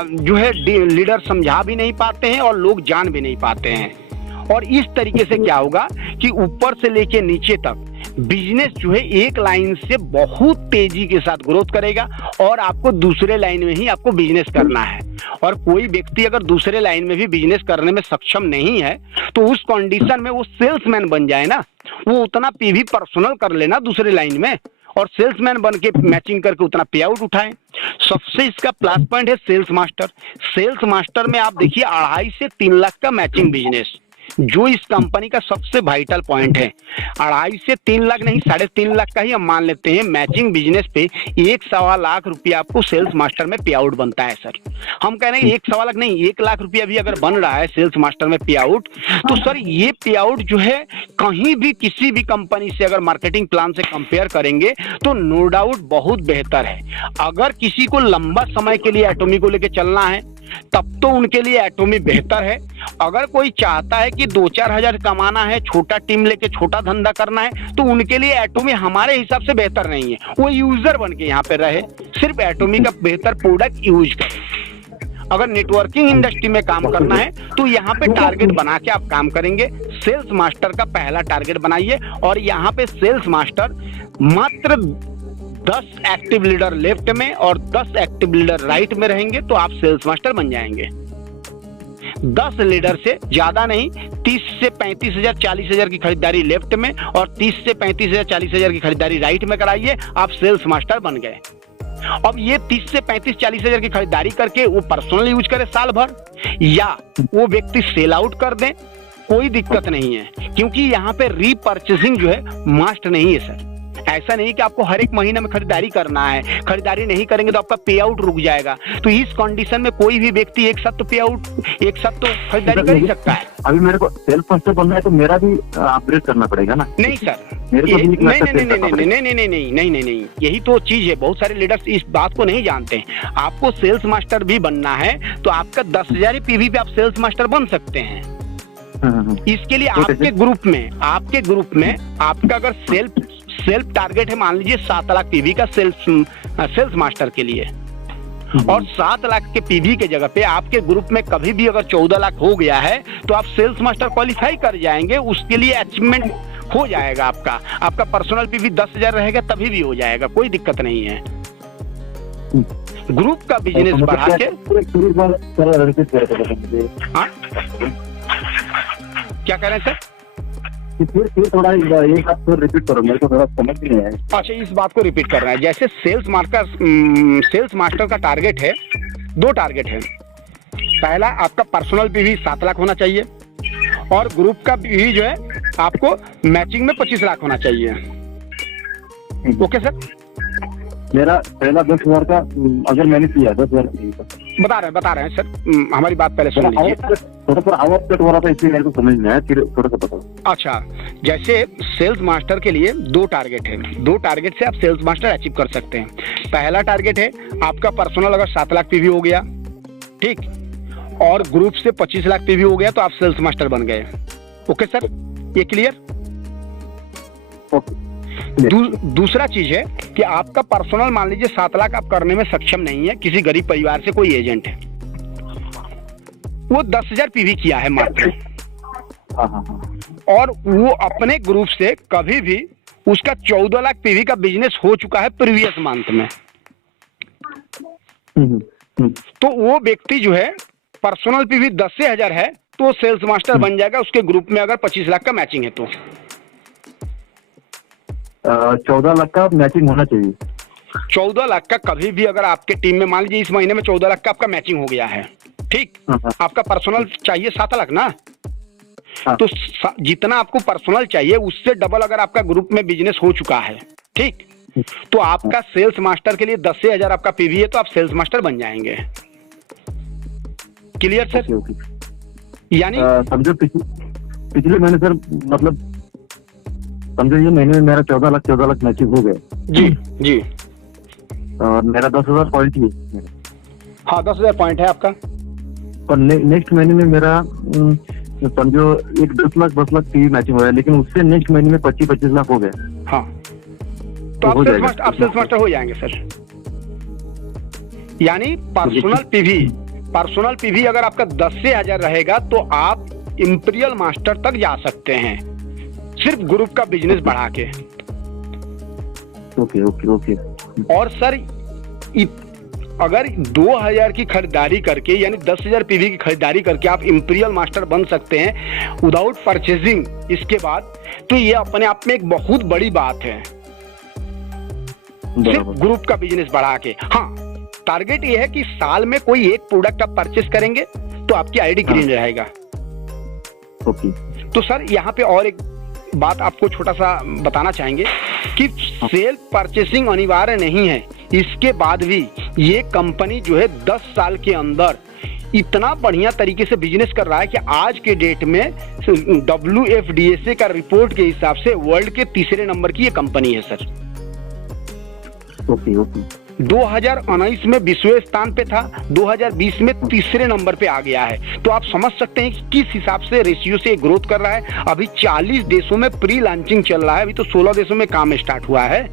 जो है लीडर समझा भी नहीं पाते हैं और लोग जान भी नहीं पाते हैं। और इस तरीके से क्या होगा कि ऊपर से लेके नीचे तक बिजनेस जो है एक लाइन से बहुत तेजी के साथ ग्रोथ करेगा, और आपको दूसरे लाइन में ही आपको बिजनेस करना है। और कोई व्यक्ति अगर दूसरे लाइन में भी बिजनेस करने में सक्षम नहीं है तो उस कंडीशन में वो सेल्समैन बन जाए ना, वो उतना पीवी पर्सनल कर लेना दूसरे लाइन में और सेल्समैन बन के मैचिंग करके उतना पे आउट उठाएं। सबसे इसका प्लस पॉइंट है सेल्स मास्टर। सेल्स मास्टर में आप देखिए 2.5 से 3 लाख का मैचिंग बिजनेस, जो इस कंपनी का सबसे वाइटल पॉइंट है। 2.5 से 3 लाख नहीं, 3.5 लाख का ही हम मान लेते हैं मैचिंग बिजनेस पे 1.25 लाख रुपया आपको सेल्स मास्टर में पे आउट बनता है सर। हम कह रहे हैं 1.25 लाख नहीं, 1 लाख रुपया भी अगर बन रहा है सेल्स मास्टर में पे आउट, तो सर ये पे आउट जो है कहीं भी किसी भी कंपनी से अगर मार्केटिंग प्लान से कंपेयर करेंगे तो नो डाउट बहुत बेहतर है। अगर किसी को लंबा समय के लिए एटॉमी को लेकर चलना है तब तो उनके लिए एटॉमी बेहतर है। अगर कोई चाहता है कि 2-4 हजार कमाना है, छोटा टीम लेके छोटा धंधा करना है, तो उनके लिए एटॉमी हमारे हिसाब से बेहतर नहीं है। वो यूजर बन के यहाँ पे रहे, सिर्फ एटॉमी का बेहतर प्रोडक्ट यूज करे। अगर नेटवर्किंग इंडस्ट्री में काम करना है तो यहाँ पे टारगेट बना के आप काम करेंगे। सेल्स मास्टर का पहला टारगेट बनाइए, और यहाँ पे सेल्स मास्टर मात्र 10 एक्टिव लीडर लेफ्ट में और 10 एक्टिव लीडर राइट में रहेंगे तो आप सेल्स मास्टर बन जाएंगे। 10 लीडर से ज्यादा नहीं, 30 से 35 हजार 40 हजार की खरीदारी लेफ्ट में और 30 से 35 हजार 40 हजार की खरीदारी राइट में कराइए, आप सेल्स मास्टर बन गए। अब ये 30 से 35 40 हजार की खरीदारी करके वो पर्सनल यूज करे साल भर, या वो व्यक्ति सेल आउट कर दे, कोई दिक्कत नहीं है, क्योंकि यहाँ पे रीपर्चेसिंग जो है मस्ट नहीं है सर। ऐसा नहीं कि आपको हर एक महीने में खरीदारी करना है, खरीदारी नहीं करेंगे तो आपका पे आउट रुक जाएगा। तो इस कंडीशन में कोई भी व्यक्ति एक साथ तो पे आउट, एक साथ तो खरीदारी कर ही सकता है। अभी मेरे को सेल्स मास्टर बनना है तो मेरा भी अपग्रेड करना पड़ेगा ना? नहीं सर, नहीं, यही तो चीज है। बहुत सारे लीडर्स इस बात को नहीं जानते हैं। आपको सेल्स मास्टर भी बनना है तो आपका 10,000 पीवी पे आप सेल्स मास्टर बन सकते हैं। इसके लिए आपके ग्रुप में आपका अगर सेल्फ टारगेट है, मान लीजिए 7 लाख पीवी का सेल्स मास्टर के लिए, और 7 लाख के पीवी के जगह पे आपके ग्रुप में कभी भी अगर 14 लाख हो गया है तो आप सेल्स मास्टर क्वालिफाई कर जाएंगे। उसके लिए अचीवमेंट हो जाएगा आपका पर्सनल पीवी 10,000 रहेगा तभी भी हो जाएगा, कोई दिक्कत नहीं है। ग्रुप का बिजनेस बढ़ा के। हाँ? क्या कह रहे हैं सर? फिर थोड़ा एक बात फिर रिपीट करो, मेरे को थोड़ा समझ नहीं आया। अच्छा, इस बात को रिपीट करना है। जैसे सेल्स मास्टर का टारगेट है, 2 टारगेट है। पहला, आपका पर्सनल पीवी 7 लाख होना चाहिए, और ग्रुप का पीवी जो है आपको मैचिंग में 25 लाख होना चाहिए। Okay sir? मेरा पहला 10,000 का, अगर मैंने किया 10,000 बता रहे हैं सर, हमारी बात पहले सुन लीजिए। थोड़ा आवाज कट हो रहा था, इसलिए मेरे को समझ नहीं आया, फिर थोड़ा सा बताओ। अच्छा, जैसे सेल्स मास्टर के लिए 2 टारगेट है, 2 टारगेट से आप सेल्स मास्टर अचीव कर सकते हैं। पहला टारगेट है आपका पर्सनल अगर 7 लाख पीवी हो गया, ठीक, और ग्रुप से 25 लाख पीवी हो गया, तो आप सेल्स मास्टर बन गए। ओके सर, ये क्लियर? ओके। दूसरा चीज है कि आपका पर्सनल मान लीजिए 7 लाख आप करने में सक्षम नहीं है, किसी गरीब परिवार से कोई एजेंट है, वो 10,000 पीवी किया है मात्र, और वो अपने ग्रुप से कभी भी उसका 14 लाख पीवी का बिजनेस हो चुका है प्रीवियस मंथ में, तो वो व्यक्ति जो है पर्सनल पीवी 10 से 1000 है, तो सेल्स मास्टर बन जाएगा उसके ग्रुप में, अगर 25 लाख का मैचिंग है तो। 14 लाख का मैचिंग होना चाहिए। 14 लाख का कभी भी अगर आपके टीम में मान लीजिए इस महीने में 14 लाख का आपका मैचिंग हो गया है, ठीक, आपका पर्सनल चाहिए 7 लाख ना, तो जितना आपको पर्सनल चाहिए उससे डबल अगर आपका ग्रुप में बिजनेस हो चुका है, ठीक, तो आपका सेल्स मास्टर के लिए 10 से 1000 आपका पीवी है, तो आप सेल्स मास्टर बन जाएंगे। Clear sir? यानी समझो पिछले महीने सर, मतलब समझो ये महीने में मेरा 14 लाख मैचिंग हो गए। जी। और मेरा 10,000 पॉइंट ही। हाँ, 10,000 पॉइंट है आपका। और नेक्स्ट महीने में मेरा समझो एक 10 लाख की मैचिंग हुआ है, लेकिन उससे नेक्स्ट महीने में 25 लाख हो गए। हाँ, तो आप सेल्स मास्टर हो जाएंगे सर। यानी पर्सनल पीवी अगर आपका 10 से 1000 रहेगा, तो आप इंपीरियल मास्टर तक जा सकते हैं, सिर्फ ग्रुप का बिजनेस बढ़ा के। ओके। और सर अगर 2000 की खरीदारी करके, यानी 10,000 पीवी की खरीदारी करके आप इंपीरियल मास्टर बन सकते हैं विदाउट परचेजिंग इसके बाद, तो ये अपने आप में एक बहुत बड़ी बात है, सिर्फ ग्रुप का बिजनेस बढ़ा के। हाँ, टारगेट ये है कि साल में कोई एक प्रोडक्ट आप परचेस करेंगे तो आपकी आईडी ग्रीन रहेगा। ओके। तो सर यहाँ पे और एक बात आपको छोटा सा बताना चाहेंगे कि सेल परचेसिंग अनिवार्य नहीं है, इसके बाद भी ये कंपनी जो है 10 साल के अंदर इतना बढ़िया तरीके से बिजनेस कर रहा है कि आज के डेट में WFDSA का रिपोर्ट के हिसाब से वर्ल्ड के 3रे नंबर की ये कंपनी है सर। ओके। 2019 में 20वें स्थान पे था, 2020 में 3रे नंबर पे आ गया है। तो आप समझ सकते हैं कि किस हिसाब से रेशियो से ग्रोथ कर रहा है। अभी 40 देशों में प्री लॉन्चिंग चल रहा है, अभी तो 16 देशों में काम स्टार्ट हुआ है।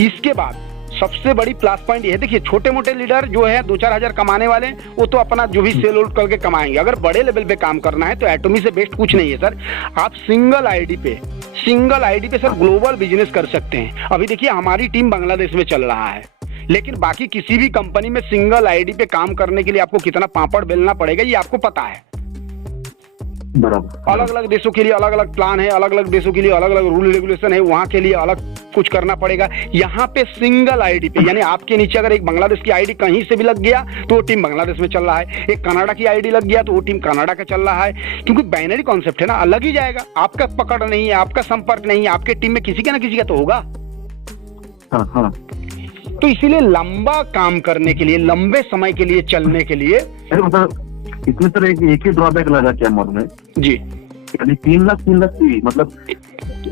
इसके बाद सबसे बड़ी प्लस पॉइंट ये है, देखिए छोटे मोटे लीडर जो है 2-4 हजार कमाने वाले, वो तो अपना जो भी सेल होल्ड करके कमाएंगे। अगर बड़े लेवल पे काम करना है तो एटोमी से बेस्ट कुछ नहीं है सर। आप सिंगल आईडी पे सर ग्लोबल बिजनेस कर सकते हैं। अभी देखिए हमारी टीम बांग्लादेश में चल रहा है, लेकिन बाकी किसी भी कंपनी में सिंगल आईडी पे काम करने के लिए आपको कितना पापड़ बेलना पड़ेगा ये आपको पता है। अलग अलग देशों के लिए अलग अलग प्लान है, अलग अलग देशों के लिए अलग अलग रूल रेगुलेशन है, वहां के लिए अलग कुछ करना पड़ेगा। यहाँ पे सिंगल आईडी पे, यानी आपके नीचे अगर एक बांग्लादेश की आईडी कहीं से भी लग गया तो वो टीम बांग्लादेश में चल रहा है, एक कनाडा की आईडी लग गया तो वो टीम कनाडा का चल रहा है, क्योंकि बाइनरी कॉन्सेप्ट है ना, अलग ही जाएगा। आपका पकड़ नहीं है, आपका संपर्क नहीं है, आपके टीम में किसी ना किसी का तो होगा। हाँ। तो इसीलिए लंबा काम करने के लिए, लंबे समय के लिए चलने के लिए इसमें सर एक ही ड्रॉबैक लगा क्या मोर में जी, यानी 3 लाख की, मतलब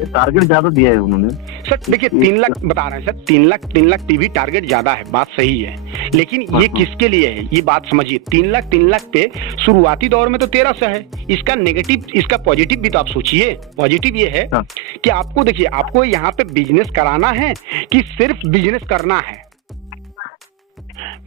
टारगेट ज्यादा दिया है उन्होंने सर। देखिए 3 लाख बता रहे हैं सर, 3 लाख टीवी टारगेट ज्यादा है, बात सही है, लेकिन ये किसके लिए है ये बात समझिए। 3 लाख पे शुरुआती दौर में तो 1300 है। इसका नेगेटिव, इसका पॉजिटिव भी तो आप सोचिए। पॉजिटिव ये है कि आपको देखिए, आपको यहाँ पे बिजनेस कराना है कि सिर्फ बिजनेस करना है,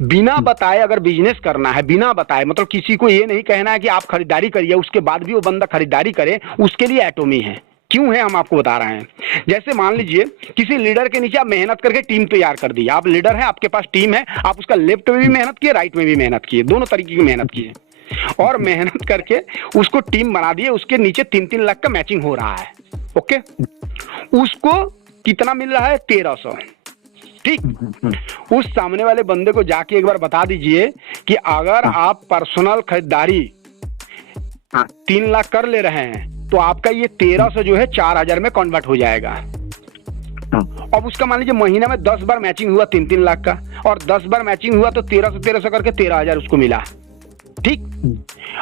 बिना बताए अगर बिजनेस करना है, बिना बताए मतलब किसी को ये नहीं कहना है कि आप खरीदारी करिए उसके बाद भी वो बंदा खरीदारी करे, उसके लिए एटोमी है। क्यों है हम आपको बता रहे हैं। जैसे मान लीजिए किसी लीडर के नीचे आप मेहनत करके टीम तैयार कर दी, आप लीडर हैं, आपके पास टीम है, आप उसका लेफ्ट में भी मेहनत किए, राइट में भी मेहनत किए, दोनों तरीके की मेहनत किए और मेहनत करके उसको टीम बना दिए, उसके नीचे 3-3 लाख का मैचिंग हो रहा है। ओके, उसको कितना मिल रहा है? 1300। ठीक, उस सामने वाले बंदे को जाके एक बार बता दीजिए कि अगर आप पर्सनल खरीदारी 3 लाख कर ले रहे हैं तो आपका ये 1300 जो है 4000 में कन्वर्ट हो जाएगा। अब उसका मान लीजिए महीने में 10 बार मैचिंग हुआ 3-3 लाख का, और 10 बार मैचिंग हुआ तो 1300 करके 13000 उसको मिला। ठीक,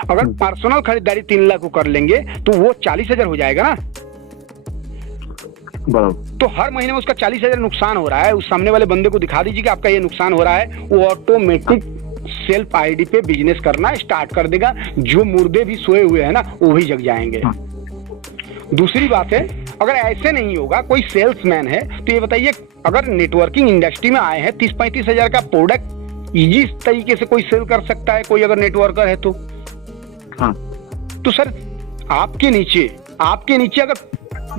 अगर पर्सनल खरीदारी 3 लाख को कर लेंगे तो वो 40,000 हो जाएगा ना। तो हर महीने में उसका 40,000 नुकसान हो रहा है। उस सामने वाले बंदे को दिखा दीजिए कि आपका ये नुकसान हो रहा है, वो ऑटोमेटिक सेल्फ आईडी पे बिजनेस करना स्टार्ट कर देगा। जो मुर्दे भी सोए हुए हैं ना वो भी जग जाएंगे। दूसरी बात है, अगर ऐसे नहीं होगा, कोई सेल्समैन है तो ये बताइए, अगर नेटवर्किंग इंडस्ट्री में आए हैं 30-35 हजार का प्रोडक्ट इजी तरीके से कोई सेल कर सकता है, कोई अगर नेटवर्कर है तो। तो सर आपके नीचे अगर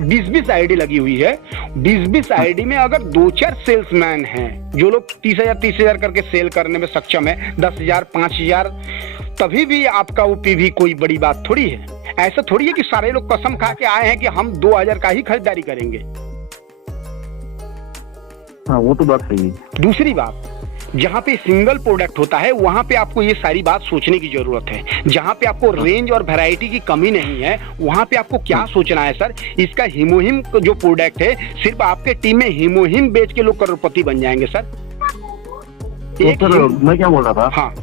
20-20 आईडी लगी हुई है, 20-20 आईडी में अगर 2-4 सेल्समैन हैं जो लोग 30,000 करके सेल करने में सक्षम है, 10,000 5,000, तभी भी आपका वो पीवी कोई बड़ी बात थोड़ी है। ऐसा थोड़ी है कि सारे लोग कसम खा के आए हैं कि हम 2,000 का ही खरीदारी करेंगे। हाँ, वो तो बात सही है। दूसरी बात, जहाँ पे सिंगल प्रोडक्ट होता है वहां पे आपको ये सारी बात सोचने की जरूरत है। जहाँ पे आपको रेंज और वैरायटी की कमी नहीं है वहां पे आपको क्या सोचना है सर, इसका हीमोहिम जो प्रोडक्ट है, सिर्फ आपके टीम में हीमोहिम बेच के लोग करोड़पति बन जाएंगे सर। एक तो मैं क्या बोल रहा था, हाँ,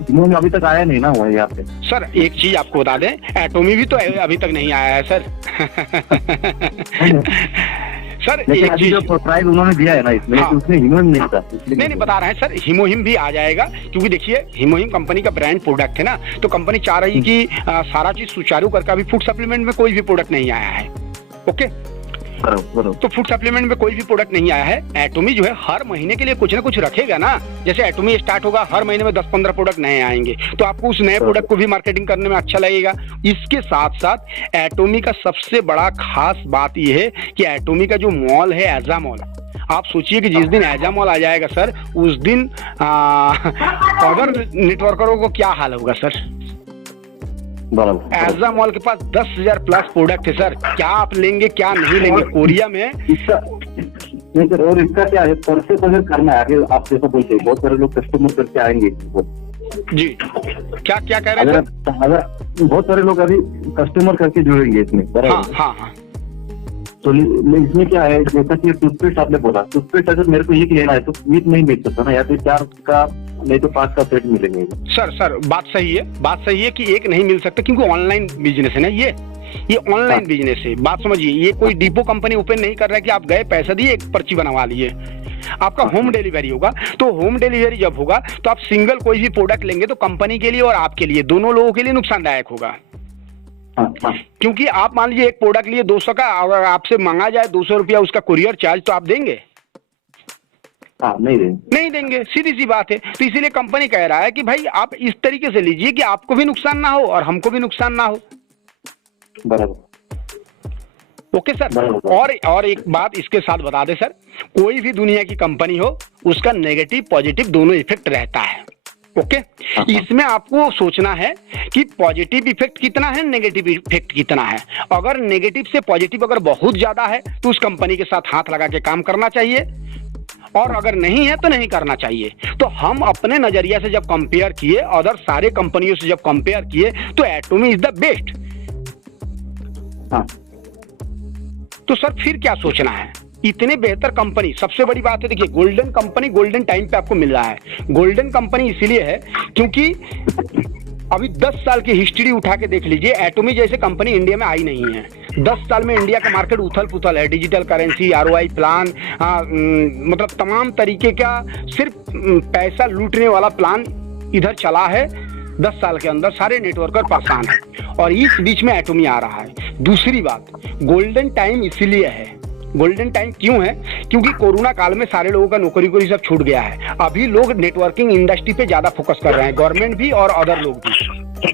हीमोहिम अभी तक आया नहीं ना हुआ यहाँ पे। सर एक चीज आपको बता दें, एटोमी भी तो अभी तक नहीं आया है सर। सर एक चीज जो प्राइस उन्होंने दिया है ना इसमें, हाँ, उसमें हीमोहिम नहीं था। नहीं बता रहे हैं सर, हीमोहिम भी आ जाएगा, क्योंकि देखिए हीमोहिम कंपनी का ब्रांड प्रोडक्ट है ना, तो कंपनी चाह रही कि सारा चीज सुचारू करके। अभी फूड सप्लीमेंट में कोई भी प्रोडक्ट नहीं आया है। ओके, तो फूड सप्लीमेंट में कोई भी प्रोडक्ट नहीं आया है। एटोमी जो है हर महीने के लिए कुछ ना कुछ रखेगा ना। जैसे एटोमी स्टार्ट होगा, हर महीने में 10-15 प्रोडक्ट नए आएंगे, तो आपको उस नए प्रोडक्ट को भी मार्केटिंग करने में अच्छा लगेगा। इसके साथ साथ एटोमी का सबसे बड़ा खास बात यह है कि एटोमी का जो मॉल है एजा मॉल, आप सोचिए कि जिस दिन एजा मॉल आ जाएगा सर, उस दिन अदर नेटवर्करों को क्या हाल होगा सर। एजा मॉल के पास 10,000 प्लस प्रोडक्ट है सर, क्या आप लेंगे क्या नहीं लेंगे। कोरिया में इसका नहीं सर, और इसका क्या है, परचेस अगर करना है आगे, आप जैसा बोलते हैं बहुत सारे लोग कस्टमर करके आएंगे जी। क्या कह रहे हैं सर? अगर बहुत सारे लोग अभी कस्टमर करके जुड़ेंगे इसमें, हाँ। तो इसमें क्या है, जैसा कि टूथपेस्ट आपने बोला, टूथपेस्ट अगर मेरे को एक लेना है तो एक नहीं बेच सकता ना, या तो 4 का नहीं तो 5 का सेट मिलेंगे। सर बात सही है कि एक नहीं मिल सकता, क्योंकि ऑनलाइन बिजनेस है ना, ये ऑनलाइन बिजनेस है। बात समझिए, ये कोई डिपो कंपनी ओपन नहीं कर रहा है कि आप गए पैसा दिए एक पर्ची बनवा लिए। आपका होम डिलीवरी होगा, तो होम डिलीवरी जब होगा तो आप सिंगल कोई भी प्रोडक्ट लेंगे तो कंपनी के लिए और आपके लिए, दोनों लोगों के लिए नुकसानदायक होगा। क्योंकि आप मान लीजिए एक प्रोडक्ट लिए 200 का, अगर आपसे मांगा जाए 200 रुपया उसका कुरियर चार्ज, तो आप देंगे? नहीं देंगे, सीधी सी बात है। तो इसीलिए कंपनी कह रहा है कि भाई आप इस तरीके से लीजिए कि आपको भी नुकसान ना हो और हमको भी नुकसान ना हो। बराबर। Okay sir. और एक बात इसके साथ बता दे सर, कोई भी दुनिया की कंपनी हो, उसका नेगेटिव पॉजिटिव दोनों इफेक्ट रहता है। ओके, इसमें आपको सोचना है कि पॉजिटिव इफेक्ट कितना है, नेगेटिव इफेक्ट कितना है। अगर नेगेटिव से पॉजिटिव अगर बहुत ज्यादा है तो उस कंपनी के साथ हाथ लगा के काम करना चाहिए, और अगर नहीं है तो नहीं करना चाहिए। तो हम अपने नजरिया से जब कंपेयर किए, अदर सारे कंपनियों से जब कंपेयर किए, तो एटोमी इज द बेस्ट। तो सर फिर क्या सोचना है, इतने बेहतर कंपनी। सबसे बड़ी बात है, देखिए गोल्डन कंपनी गोल्डन टाइम पे आपको मिल रहा है। गोल्डन कंपनी इसीलिए है क्योंकि अभी 10 साल की हिस्ट्री उठा के देख लीजिए, एटोमी जैसे कंपनी इंडिया में आई नहीं है। 10 साल में इंडिया का मार्केट उथल पुथल है, डिजिटल करेंसी, ROI प्लान, मतलब तमाम तरीके का सिर्फ पैसा लूटने वाला प्लान इधर चला है। 10 साल के अंदर सारे नेटवर्कर परेशान है, और इस बीच में एटोमी आ रहा है। दूसरी बात, गोल्डन टाइम इसीलिए है। गोल्डन टाइम क्यों है? क्योंकि कोरोना काल में सारे लोगों का नौकरी सब छूट गया है। अभी लोग नेटवर्किंग इंडस्ट्री पे ज्यादा फोकस कर रहे हैं, गवर्नमेंट भी और अदर लोग भी।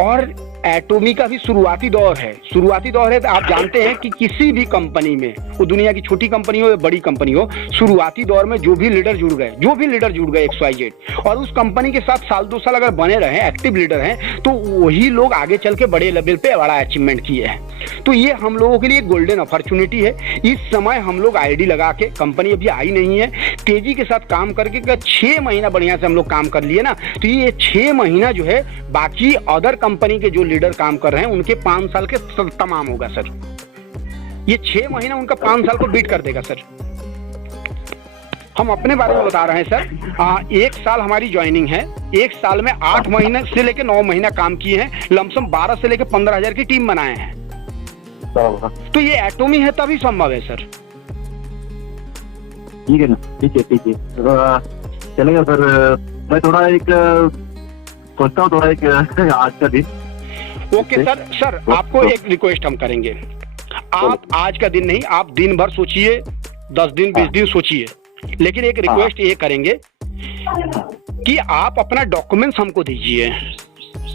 और एटॉमी का भी शुरुआती दौर है। शुरुआती दौर है तो आप जानते हैं कि किसी भी कंपनी में, वो दुनिया की छोटी कंपनी हो या बड़ी कंपनी हो, शुरुआती दौर में जो भी लीडर जुड़ गए XYZ, और उस कंपनी के साथ साल 2 साल अगर बने रहे, एक्टिव लीडर हैं, तो वही लोग आगे चल के बड़े लेवल पे बड़ा अचीवमेंट किए हैं। तो ये हम लोगों के लिए गोल्डन अपॉर्चुनिटी है। इस समय हम लोग आईडी लगा के, कंपनी अभी आई नहीं है, तेजी के साथ काम करके 6 महीना बढ़िया से हम लोग काम कर लिए ना, तो ये 6 महीना जो है बाकी अदर कंपनी के जो लीडर काम कर रहे हैं उनके 5 साल के तमाम होगा सर। ये 6 महीना उनका 5 साल को बीट कर देगा सर। हम अपने बारे में बता रहे हैं सर। 1 साल हमारी ज्वाइनिंग है, 1 साल में 8 महीने से लेकर 9 महीना काम किए हैं, लमसम 12 से लेकर 15,000 की टीम बनाए हैं। तो ये एटॉमी है तभी संभव है सर। ठीक है ना, ठीक है चलेगा सर। मैं थोड़ा एक सोचता हूँ, थोड़ा एक आज का दिन। ओके सर आपको एक रिक्वेस्ट हम करेंगे। आप आज का दिन नहीं, आप दिन भर सोचिए, 10 दिन 20 दिन सोचिए, लेकिन एक रिक्वेस्ट ये करेंगे कि आप अपना डॉक्यूमेंट्स हमको दीजिए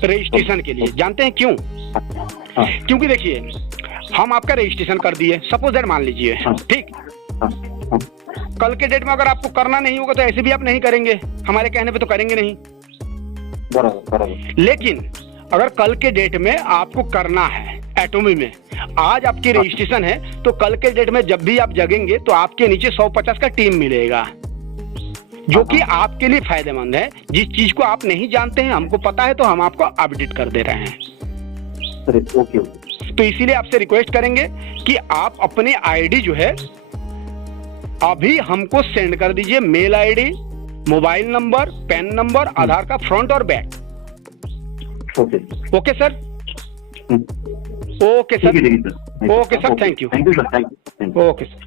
रजिस्ट्रेशन के लिए। जानते हैं क्यों? क्योंकि देखिए, हम आपका रजिस्ट्रेशन कर दिए, सपोज दैट मान लीजिए, ठीक, कल के डेट में अगर आपको करना नहीं होगा तो ऐसे भी आप नहीं करेंगे, हमारे कहने पे तो करेंगे नहीं। लेकिन अगर कल के डेट में आपको करना है, एटॉमी में आज आपकी रजिस्ट्रेशन है, तो कल के डेट में जब भी आप जगेंगे तो आपके नीचे 150 का टीम मिलेगा, जो कि आपके लिए फायदेमंद है। जिस चीज को आप नहीं जानते हैं, हमको पता है, तो हम आपको अपडेट कर दे रहे हैं। ओके। तो इसीलिए आपसे रिक्वेस्ट करेंगे कि आप अपने आईडी जो है अभी हमको सेंड कर दीजिए। Mail ID, mobile number, PAN number, Aadhaar का फ्रंट और back. Okay sir. Okay sir, thank you. Thank you sir, thank you. Okay sir.